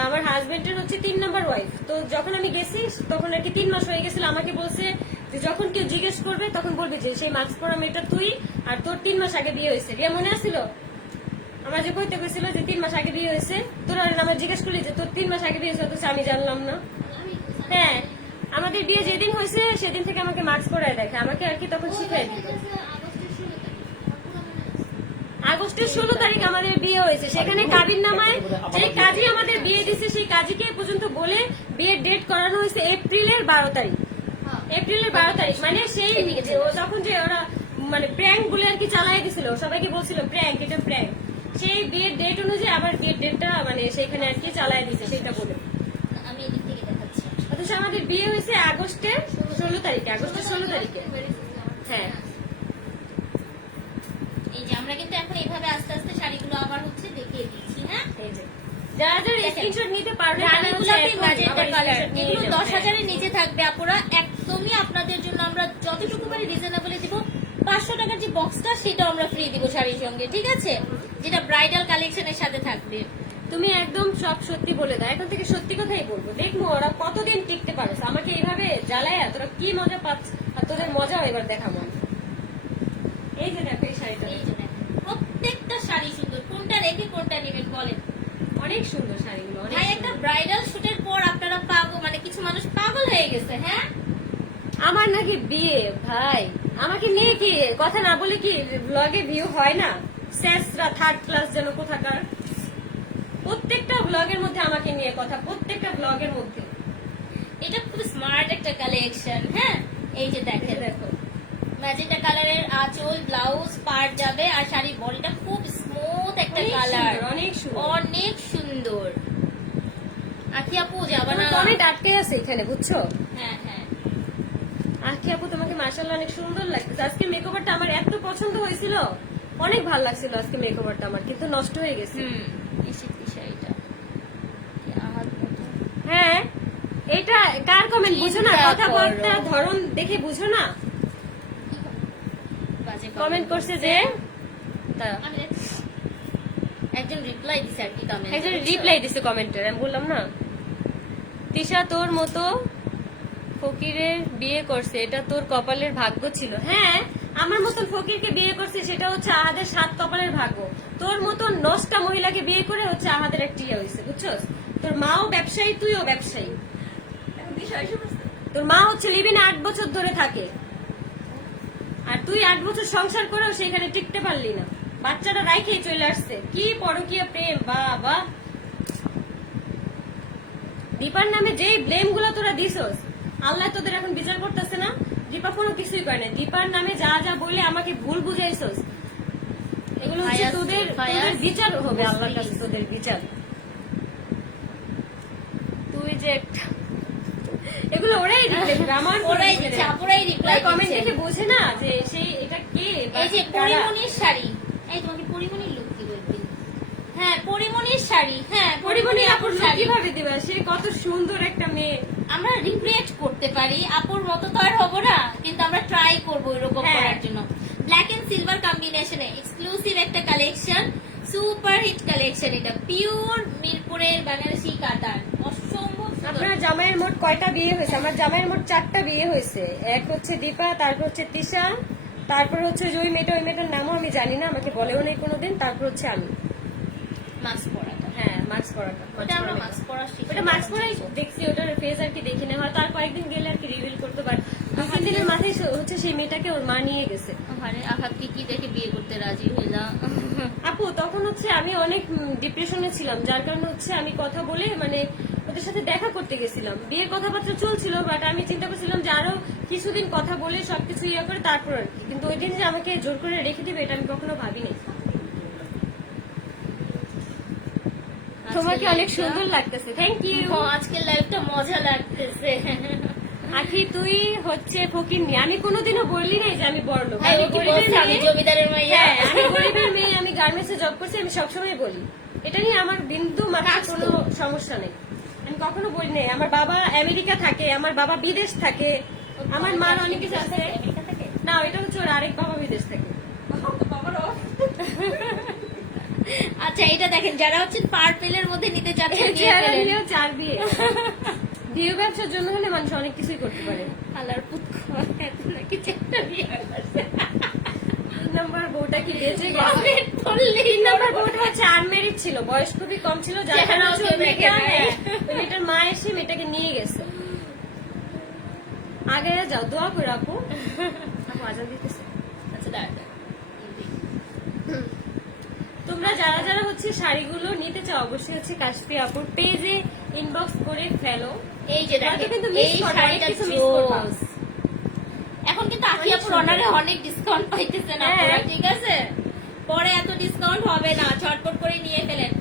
আমার হাজবেন্ডের হচ্ছে 3 নাম্বার ওয়াইফ। তো যখন আমি গেছি তখন আর কি 3 মাস হয়ে গেছিল। আমাকে বলছে যে যখন কেউ জিজ্ঞেস করবে তখন বলবি যে সেই মাস্ক পরা মেয়েটা তুই, আর তোর 3 মাস আগে বিয়ে হয়েছে। বিয়ে মনে আসছিল আমার যে কইতে কইছিল যে 3 মাস আগে বিয়ে হয়েছে। তোর আর আমার জিজ্ঞেস করলি যে তোর 3 মাস আগে বিয়ে হয়েছে, অথচ আমি জানলাম না। হ্যাঁ, আমাদের বিয়ে যেদিন হয়েছে সেদিন থেকে আমাকে মাস্ক পরায় দেখে, আমাকে আর কি তখন শিখাই দিত। আগস্টের 16 তারিখ আমাদের বিয়ে হয়েছে। সেখানে কাবির নামায় যে কাজী আমাদের বিয়ে দিছে সেই কাজীকে এ পর্যন্ত বলে বিয়ের ডেট করানো হয়েছে এপ্রিলের 12 তারিখ। এপ্রিলের 12 তারিখ মানে সেই যে তখন যে ওরা মানে প্র্যাঙ্ক বলে আর কি চালাই দিছিল, সবাইকে বলছিল প্র্যাঙ্ক, এটা প্র্যাঙ্ক। সেই বিয়ের ডেট অনুযায়ী আবার বিয়ের ডেটটা মানে সেখানে আর কি চালাই দিছে সেটা বলে। আমি এদিক থেকে দেখাচ্ছি। অথচ আমাদের বিয়ে হয়েছে আগস্টের 16 তারিখে। আগস্টের 16 তারিখে। হ্যাঁ, এই যে আমরা কিন্তু এখন এইভাবে আস্তে আস্তে শাড়িগুলো আবার হচ্ছে দেখিয়ে দিচ্ছি। হ্যাঁ, এই যে যারা যারা দেখেন। স্ক্রিনশট নিতে পারবে রানী গোলাপি ম্যাজেন্টা কালার এগুলো 10,000 10,000 এর নিচে থাকবে আপুরা, একদমই আপনাদের জন্য আমরা যতটুকু পারি রিজনেবলে দিব। 500 টাকার যে বক্সটা সেটাও আমরা ফ্রি দিব শাড়ির সঙ্গে, ঠিক আছে, যেটা ব্রাইডাল কালেকশনের সাথে থাকবে। তুমি একদম সব সত্যি বলে দাও, এখন থেকে সত্যি কথাই বলবো, দেখবো ওরা কতদিন টিকতে পারছে। আমাকে এইভাবে জ্বালায় তোরা কি মজা পাচ্ছ, আর তোদের মজাও এবার দেখাবো আমি। এই যে দেখো এই শাড়িটা, এই যে দেখেন, প্রত্যেকটা শাড়ি সুন্দর, কোনটা রেখে কোনটা নেবেন বলেন। অনেক সুন্দর শাড়িগুলো, অনেক ভাই একটা সুন্দর। ব্রাইডাল শুটের পর আপনারা পাগল, মানে কিছু মানুষ পাগল হয়ে গেছে। হ্যাঁ, আমার নাকি বিয়ে ভাই, আমাকে নিয়ে কি কথা না বলে কি ব্লগে ভিউ হয় না? স্যাসরা থার্ড ক্লাস যেন কোথাকার, প্রত্যেকটা ব্লগের মধ্যে আমাকে নিয়ে কথা, প্রত্যেকটা ব্লগের মধ্যে। এটা খুব স্মার্ট একটা কালেকশন। হ্যাঁ, এই যে দেখেন, দেখো ম্যাজেন্টা কালারের আঁচল, ব্লাউজ, পার যাবে, আর শাড়ির বডিটা খুব স্মুথ একটা অনেক কালার, সুন্দর, অনেক সুন্দর। অনেক সুন্দর। আখি আপু যাবা না? কমেন্ট আটকে আছে এখানে, বুঝছো? হ্যাঁ হ্যাঁ, আখি আপু তোমাকে মাশাআল্লাহ অনেক সুন্দর লাগছে। আজকে মেকওভারটা আমার এত পছন্দ হয়েছিল, অনেক ভালো লাগছিল আজকে মেকওভারটা আমার, কিন্তু নষ্ট হয়ে গেছে। এই শীতের শাড়িটা কি আহাত মতো। হ্যাঁ, এটা কার কমেন্ট বুঝো না? চিন্তা কথা বলতে করো। ধরন দেখে বুঝো না? বাজে কমেন্ট করছে যে তা- একজন রিপ্লাই দিছে আর কি কমেন্ট, একজন রিপ্লাই দিছে কমেন্টের, আমি বললাম না তিশা তোর মতো ফকিরের বিয়ে করছে, এটা তোর কপালের ভাগ্য ছিল। হ্যাঁ, আমার মতন ফকিরকে বিয়ে করছে, সেটা হচ্ছে আহাদের 7 কপালের ভাগ্য। তোর মতন 9টা মহিলাকে বিয়ে করে হচ্ছে আহাদের একটা ইয়ে হয়েছে, বুঝছো? তোর মাও ব্যবসায়ী, তুইও ব্যবসায়ী। এখন দিশা এসে বসছে। তোর মা হচ্ছে লিভিনে 8 বছর ধরে থাকে, আর তুই 8 বছর সংসার করেও সেখানে টিকতে পারলি না, বাচ্চাটা রাইখেই চলে আসছে। কি পরকীয় প্রেম বাবা! দীপার নামে যেই ব্লেম গুলো তোরা দিছস, আল্লাহ তোদের এখন বিচার করতেছে না? দীপা কোনো কিছুই করে না, দীপার নামে যা যা বলে আমাকে ভুল বুঝাইছস, এগুলো হচ্ছে ফায়াজ, তোদের ফায়াজ, তোদের বিচার হবে আল্লাহর কাছে, please। তোদের বিচার। তুই যে একটা এগুলো ওরাই দিচ্ছে, আমার ওরাই দিচ্ছে, আপুরাই রিপ্লাই কমেন্ট দিচ্ছে। দেখে বোঝে না যে সেই এটা কে বা এই যে কারা। পরিমণির শাড়ি, এই তোমাকে পরিমণির লুক দিব একদিন। হ্যাঁ, পরিমণির শাড়ি, হ্যাঁ পরিমণি আপুর আপুর look শাড়ি। কিভাবে দিবা? সে কত সুন্দর একটা মেয়ে। আমরা রিক্রিয়েট করতে পারি, আপুর মতো তো আর হবো না, কিন্তু আমরা ট্রাই করবো এরকম হ্যাঁ। করার জন্য। ব্ল্যাক এন্ড সিলভার কম্বিনেশনে এক্সক্লুসিভ একটা কালেকশন, সুপার হিট কালেকশন। এটা পিওর মিরপুরের বেনারসি কাতান, অসম্ভব সুন্দর। আপনার জামাইয়ের মোট কয়টা বিয়ে হয়েছে? আমার জামাইয়ের মোট 4টা বিয়ে হয়েছে। এক হচ্ছে দীপা, তারপর হচ্ছে তিশা, তারপর হচ্ছে যে ওই মেয়েটার নামও আমি জানি না, আমাকে বলেও নেই কোনোদিন, তারপর হচ্ছে আমি। মাস্ক পরাটা, হ্যাঁ, মাস্ক পরাটা। ওটা আমরা মাস্ক পরা শিখি। ওটা মাস্ক পরাই দেখছি, ওটার ফেস আর কি দেখি না, হয়তো আর কয়েকদিন গেলে আর কি রিভিল করতে পারে। 2-3 দিনের মাথায় হচ্ছে সেই মেয়েটাকে ওর মা নিয়ে গেছে। আরে আহাতকে কি দেখে বিয়ে করতে রাজি হইলাম। আপু তখন হচ্ছে আমি অনেক ডিপ্রেশনে ছিলাম, যার কারণে হচ্ছে আমি কথা বলে মানে ওদের সাথে দেখা করতে গেছিলাম। বিয়ের কথাবার্তা চলছিল, বাট আমি চিন্তা করছিলাম যে আরো কিছুদিন কথা বলে সবকিছু ইয়ে করে তারপর আর কি। কিন্তু ওই দিন যে আমাকে জোর করে রেখে দিবে এটা আমি কখনো ভাবিনি। তোমাকে অনেক সুন্দর লাগতেছে, থ্যাংক ইউ। আজকের লাইফটা মজা লাগতেছে। আখি তুই হচ্ছে ফকিরনি, আমি কোনোদিনও বললি নাই যে আমি বড়লোক। হ্যাঁ, আমি ও কি গরিবের বলছে আমি মেয়ে। জমিদারের মাইয়া? হ্যাঁ, আমি গরিবের মেয়ে, আমি গার্মেন্টসে জব করছি, আমি সবসময় বলি এটা নিয়ে আমার বিন্দু মাত্র কোনো সমস্যা নেই। আমি কখনো বলি নাই আমার বাবা আমেরিকা থাকে, আমার বাবা বিদেশ থাকে, আমার মার অনেক কিছু আছে। আমেরিকা থেকে? না, এটা হচ্ছে ওর আরেক বাবা বিদেশ থাকে। বাবারও আচ্ছা, এটা দেখেন, যারা হচ্ছে পার্পেলের মধ্যে নিতে চাচ্ছেন নিয়ে চেহারা ফেলেন। নিয়েও 4 বিয়ে। বিয়ে ব্যবসার জন্য হলে মানুষ অনেক কিছুই করতে পারে। আল্লাহর পুত এত নাকি চেষ্টা বিয়ে করছে। 3 নম্বর বউটা কি বেঁচে গেছে? কমেন্ট করলেই 3 নম্বর বউটা হচ্ছে আনমেরিড ছিল, বয়স খুবই কম ছিল, যার কারণে চেহারাও হচ্ছে কেউ ওই দেখে মেয়েটা- নাই। ওই মেয়েটার মা এসে মেয়েটাকে নিয়ে গেছে। আগে যাও, দোয়া করে আপু। আপু আজান দিতেছে। আচ্ছা, দাঁড়া। তোমরা যারা যারা হচ্ছে শাড়িগুলো নিতে চাও অবশ্যই হচ্ছে কাশফি আপুর পেজে ইনবক্স করে ফেলো। এই যে হয়তো দেখেন, কিন্তু miss এই করবা, শাড়িটা অনেক কিছু miss করবা। জোস। এখন কিন্তু আখি অনেক আপুর সুন্দর। অনারে অনেক ডিসকাউন্ট পাইতেছেন হ্যাঁ। আপনারা, ঠিক আছে? পরে এত ডিসকাউন্ট হবে না, ছটপট করে নিয়ে ফেলেন।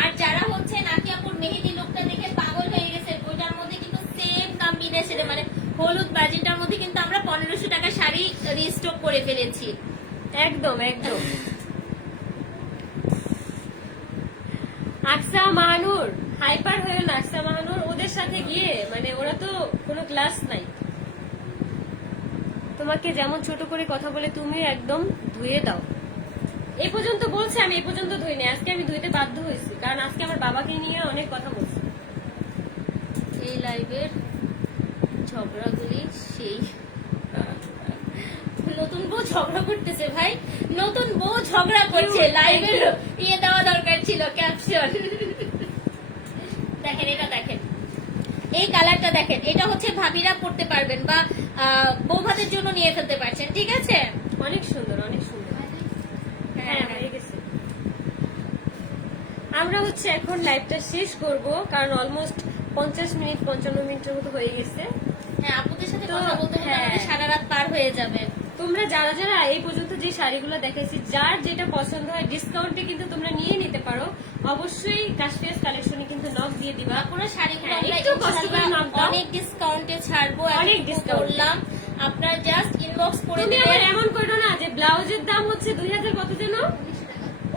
আর যারা হচ্ছে নাকি আপুর মেহেদি লুকটা দেখে পাগল হয়ে গেছে, ওইটার মধ্যে কিন্তু সেম কম্বিনেশনে মানে হলুদ বাজিটার মধ্যে কিন্তু আমরা 1500 টাকা শাড়ি রিস্টক করে ফেলেছি। একদম একদম। আকসা মাহানুর, হাইপার হয়ে না আকসা মাহানুর, ওদের সাথে গিয়ে মানে ওরা তো কোনো ক্লাস নাই। তোমাকে যেমন ছোট করে কথা বলে তুমি একদম ধুয়ে দাও। এই পর্যন্ত বলছে, আমি এই পর্যন্ত ধুই নাই, আজকে আমি ধুইতে বাধ্য হয়েছি কারণ আজকে আমার বাবাকে নিয়ে অনেক কথা বলছি। এই লাইভের ঝগড়াগুলি সেই নতুন বউ ঝগড়া করতেছে ভাই, নতুন বউ ঝগড়া করছে, লাইভের ইয়ে দেওয়া দরকার ছিল ক্যাপশন। দেখেন এটা দেখেন, এই কালারটা দেখেন, এটা হচ্ছে ভাবিরা পড়তে পারবেন বা বৌভাতের জন্য নিয়ে ফেলতে পারছেন, ঠিক আছে? অনেক সুন্দর, অনেক সুন্দর। হ্যাঁ হয়ে গেছে। আমরা হচ্ছে এখন লাইভটা শেষ করব কারণ অলমোস্ট 50 মিনিট 55 মিনিটের মতো হয়ে গেছে। হ্যাঁ, আপুদের সাথে তো, কথা বলতে বলতে হ্যাঁ। আমাদের সারা রাত পার হয়ে যাবে। তোমরা যারা যারা এই পর্যন্ত যে শাড়িগুলো দেখাইছি, যার যেটা পছন্দ হয় ডিসকাউন্টে কিন্তু তোমরা নিয়ে নিতে পারো। অবশ্যই কাশ্মীর কালেকশনে কিন্তু নক দিয়ে দিবা। পুরো শাড়িগুলো হ্যাঁ, আমরা একটু কষ্ট করে ইনশাআল্লাহ knock দাও। অনেক ডিসকাউন্টে ছাড়বো, অনেক এতটুকু discount। বললাম। আপনারা জাস্ট ইনবক্স করে তুমি আবার দিবেন। এমন করো না যে ব্লাউজের দাম হচ্ছে 2000 কত যেন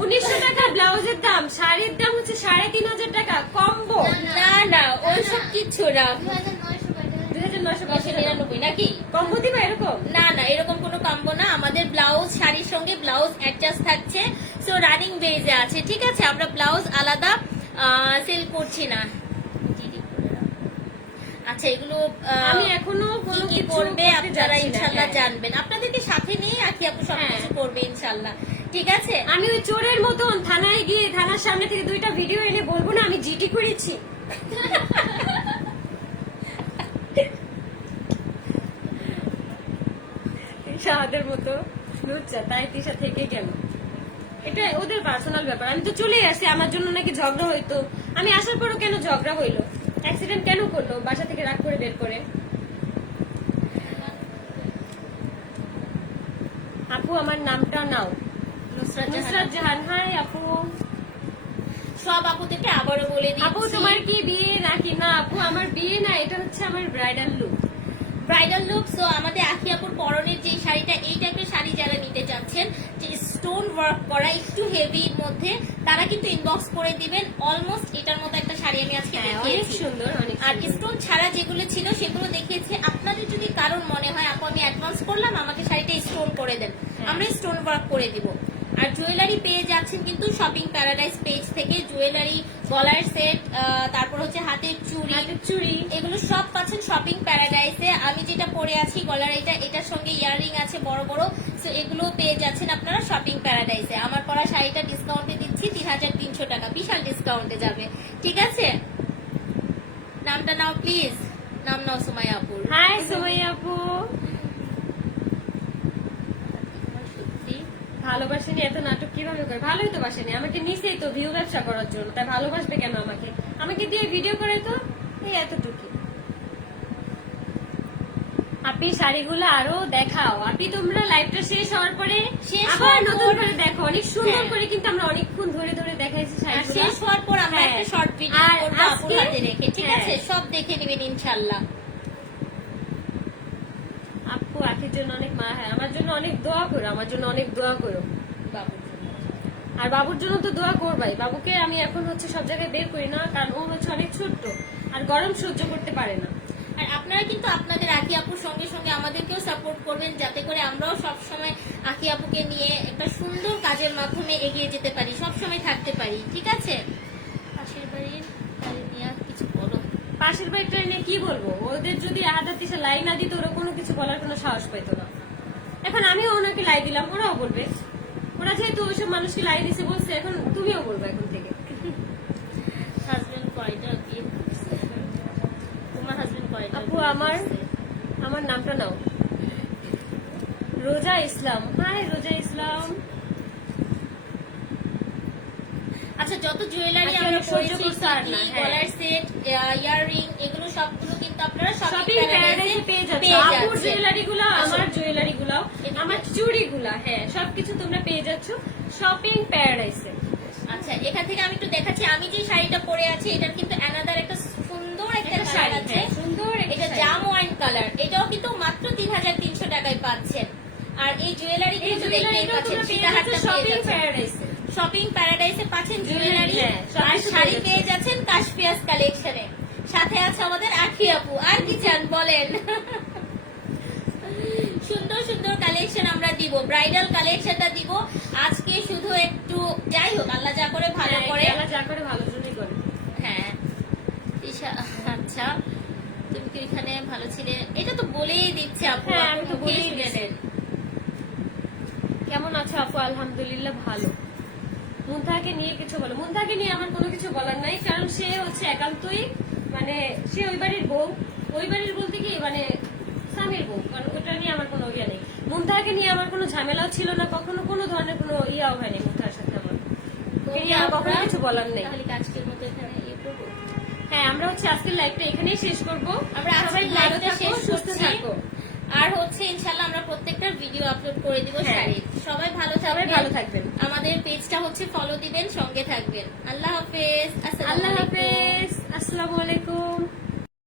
1900 টাকা ব্লাউজের দাম, শাড়ির দাম হচ্ছে 3500 টাকা কম্বো। না না, ওইসব কিচ্ছু না। 2999 নাকি? কম্বো দিবা এরকম? না না, এরকম কোনো কম্বো না। আমাদের ব্লাউজ শাড়ির সঙ্গে ব্লাউজ অ্যাডজাস্ট থাকছে, সো রানিং বেজে আছে, ঠিক আছে? আমরা ব্লাউজ আলাদা সেল করছি না। আচ্ছা, এগুলো আমি এখনো কি কোনো কি কিছু করবে করতে আপনারা যাচ্ছি না, ইনশাল্লাহ হ্যাঁ। জানবেন। আপনাদেরকে সাথে নিয়ে আখি আপু সবকিছু হ্যাঁ। করবে ইনশাল্লাহ, ঠিক আছে? আমি ওই চোরের মতন থানায় গিয়ে থানার সামনে থেকে 2টা ভিডিও এনে বলবো না আমি জিটি করেছি। তিশাদের মতো লুচ্চা, তাই তিশা থেকে গেল। এটা ওদের পার্সোনাল ব্যাপার। আমি তো চলেই আসি, আমার জন্য নাকি ঝগড়া হইতো, আমি আসার পরও কেন ঝগড়া হইলো, অ্যাক্সিডেন্ট কেন করলো, বাসা থেকে রাগ করে বের করে। আপু আমার নামটা নাও। নুসরাত নুসরাত জাহান। জাহান, হাই আপু। সব আপুদেরকে আবারও বলে দিচ্ছি, আপু তোমার কি বিয়ে নাকি? না আপু আমার বিয়ে না, এটা হচ্ছে আমার bridal look. Bridal look. So আমাদের আখি আপুর পরনের যে শাড়িটা, এই টাইপের শাড়ি যারা নিতে চাচ্ছেন, যে স্টোন ওয়ার্ক করা একটু হেভির মধ্যে, তারা কিন্তু ইনবক্স করে দিবেন। অলমোস্ট এটার মতো একটা শাড়ি আমি আজকে অনেক দেখিয়েছি। সুন্দর, অনেক আর সুন্দর। স্টোন ছাড়া যেগুলো ছিল সেগুলো দেখিয়েছি। আপনাদের যদি কারোর মনে হয় আপু আমি অ্যাডভান্স করলাম, আমাকে শাড়িটা স্টোন করে দেন, আমরা স্টোন ওয়ার্ক করে দিব। আর জুয়েলারি পেয়ে যাচ্ছেন কিন্তু শপিং প্যারাডাইস পেজ থেকে। জুয়েলারি, গলার সেট, তারপর হচ্ছে হাতের চুড়ি, হাতের চুড়ি, এগুলো সব পাচ্ছেন শপিং প্যারাডাইসে। আমি যেটা পরে আছি গলার এটার সঙ্গে ইয়াররিং আছে বড় বড়, সো এগুলো পেয়ে যাচ্ছেন আপনারা শপিং প্যারাডাইসে। আমার পরা শাড়িটা ডিসকাউন্টে দিচ্ছি 3300 টাকা, বিশাল ডিসকাউন্টে যাবে, ঠিক আছে? নামটা নাও প্লিজ, নাম নাও সুমাইয়া আপুর। হাই সুমাইয়া আপু। সত্যি ভালোবাসেনি এত নাটক কিভাবে করে? ভালোই তো বাসেনি, আমাকে নিছেই তো ভিউ ব্যবসা করার জন্য, তাই ভালোবাসবে কেন আমাকে? আমাকে দিয়ে ভিডিও করে তো এই এতটুকু। আপনি শাড়িগুলো আরো দেখাও। আপনি তোমরা লাইভটা শেষ হওয়ার পরে শেষ আবার হওয়ার নতুন পর- করে দেখো, অনেক সুন্দর হ্যাঁ। করে কিন্তু আমরা অনেকক্ষণ ধরে ধরে দেখাইছি আর শাড়িগুলো। শেষ হওয়ার পর আমরা হ্যাঁ। একটা শর্ট ভিডিও আর করবো আপুর আজকে- হাতে রেখে, ঠিক হ্যাঁ। আছে? সব দেখে নেবেন ইনশাল্লাহ। আপু আখির জন্য অনেক মা, হ্যাঁ আমার জন্য অনেক দোয়া করো, আমার জন্য অনেক দোয়া করো। বাবুর জন্য। আর বাবুর জন্য তো দোয়া করবাই। বাবুকে আমি এখন হচ্ছে সব জায়গায় বের করি না কারণ ও হচ্ছে অনেক ছোট্ট আর গরম সহ্য করতে পারে না। আর আপনারা কিন্তু আপনাদের আখি আপুর সঙ্গে সঙ্গে আমাদেরকেও সাপোর্ট করবেন, যাতে করে আমরাও সব সময় আখি আপুকে নিয়ে একটা সুন্দর কাজের মাধ্যমে এগিয়ে যেতে পারি, সব সময় থাকতে পারি, ঠিক আছে? পাশের বাড়ির বাড়ি নিয়ে কিছু বলো। পাশের বাড়িটা নিয়ে কি বলবো? ওদের যদি আহাদার দিশে লাই না দিত ওরা কোনো কিছু বলার কোনো সাহস পাইতো না। এখন আমিও ওনাকে লাই দিলাম, ওরাও বলবে। ওরা যেহেতু ওইসব মানুষকে লাই দিছে বলছে, এখন তুমিও বলবো এখন থেকে। হাজবেন্ড কয়টা বিয়ে করছে? তোমার হাজবেন্ড কয়টা? আপু আমার নামটা নাও। রোজা ইসলাম, হাই রোজা ইসলাম। আচ্ছা, যত জুয়েলারি আচ্ছা, আমরা আমি সহ্য পরেছি, করতে আর না, হ্যাঁ। গলার সেট, ইয়াররিং, এগুলো সবগুলো কিন্তু আপনারা শপিং শপিং প্যারাডাইসে পেয়ে যাচ্ছ। আপুর জুয়েলারি গুলো, আমার জুয়েলারি গুলো, আমার চুড়ি গুলা, হ্যাঁ সবকিছু তোমরা পেয়ে যাচ্ছ শপিং প্যারাডাইসে। আচ্ছা, এখান থেকে আমি একটু দেখাচ্ছি। আমি যে শাড়িটা পরে আছি এটার কিন্তু অ্যানাদার একটা সুন্দর একটা একটা কালার শাড়ি, আছে, হ্যাঁ, সুন্দর একটা এটা শাড়ি। জাম ওয়াইন কালার। এটাও কিন্তু মাত্র 3300 টাকায় পাচ্ছেন। আর এই জুয়েলারি এই জুয়েলারিটা তোমরা পেয়ে যাচ্ছ শপিং প্যারাডাইসে। শপিং প্যারাডাইসে পাচ্ছেন জুয়েলারি, হ্যাঁ, সব আর কিছু শাড়ি পেয়ে পেয়ে যাচ্ছেন কাশফিয়াস কালেকশনে। সাথে আছে আমাদের আখি আপু। আর কি চান বলেন? সুন্দর সুন্দর কালেকশন আমরা দিব, ব্রাইডাল কালেকশনটা দিব আজকে। শুধু একটু যাই হোক, আল্লাহ যা করে ভালো করে। আল্লাহ যা করে ভালো জন্যই করে। হ্যাঁ আচ্ছা, তুমি কি এখানে ভালো ছিলে? এটা তো বলেই দিচ্ছে আপু। হ্যাঁ, আপনি আমি তো মুখেই বলেই শুনেছেন। কেমন আছো আপু? আলহামদুলিল্লাহ ভালো। মুন্তাহাকে নিয়ে কিছু বলো। মুন্তাহাকে নিয়ে আমার কোনো কিছু বলার নাই, কারণ সে হচ্ছে একান্তই মানে সে ওই বাড়ির বউ। ওই বাড়ির বলতে কি মানে স্বামীর বউ, কারণ ওটা নিয়ে আমার কোনো ইয়ে নেই। মুন্তাহাকে নিয়ে আমার কোনো ঝামেলাও ছিল না, কখনো কোনো ধরনের কোনো ইয়াও হয়নি মুন্তাহার সাথে আমার। ওকে নিয়ে আমার কখনো কিছু বলার নেই। তাহলে আজকের মতো এখানে ইয়ে করবো। হ্যাঁ, আমরা হচ্ছে আজকের লাইভটা এখানেই শেষ করবো। আমরা সবাই আজকের ভালো লাইভটা থাকো, শেষ সুস্থ করছি। থাকো। আর হচ্ছে ইনশাআল্লাহ আমরা প্রত্যেকটা ভিডিও আপলোড করে দিব হ্যাঁ। শাড়ির। সবাই ভালো সবাই থাকবেন, ভালো থাকবেন। আমাদের পেজটা হচ্ছে ফলো দিবেন, সঙ্গে থাকবেন। আল্লাহ হাফেজ। আসসালামু আল্লাহ আলাইকুম। হাফেজ, আসসালামু আলাইকুম।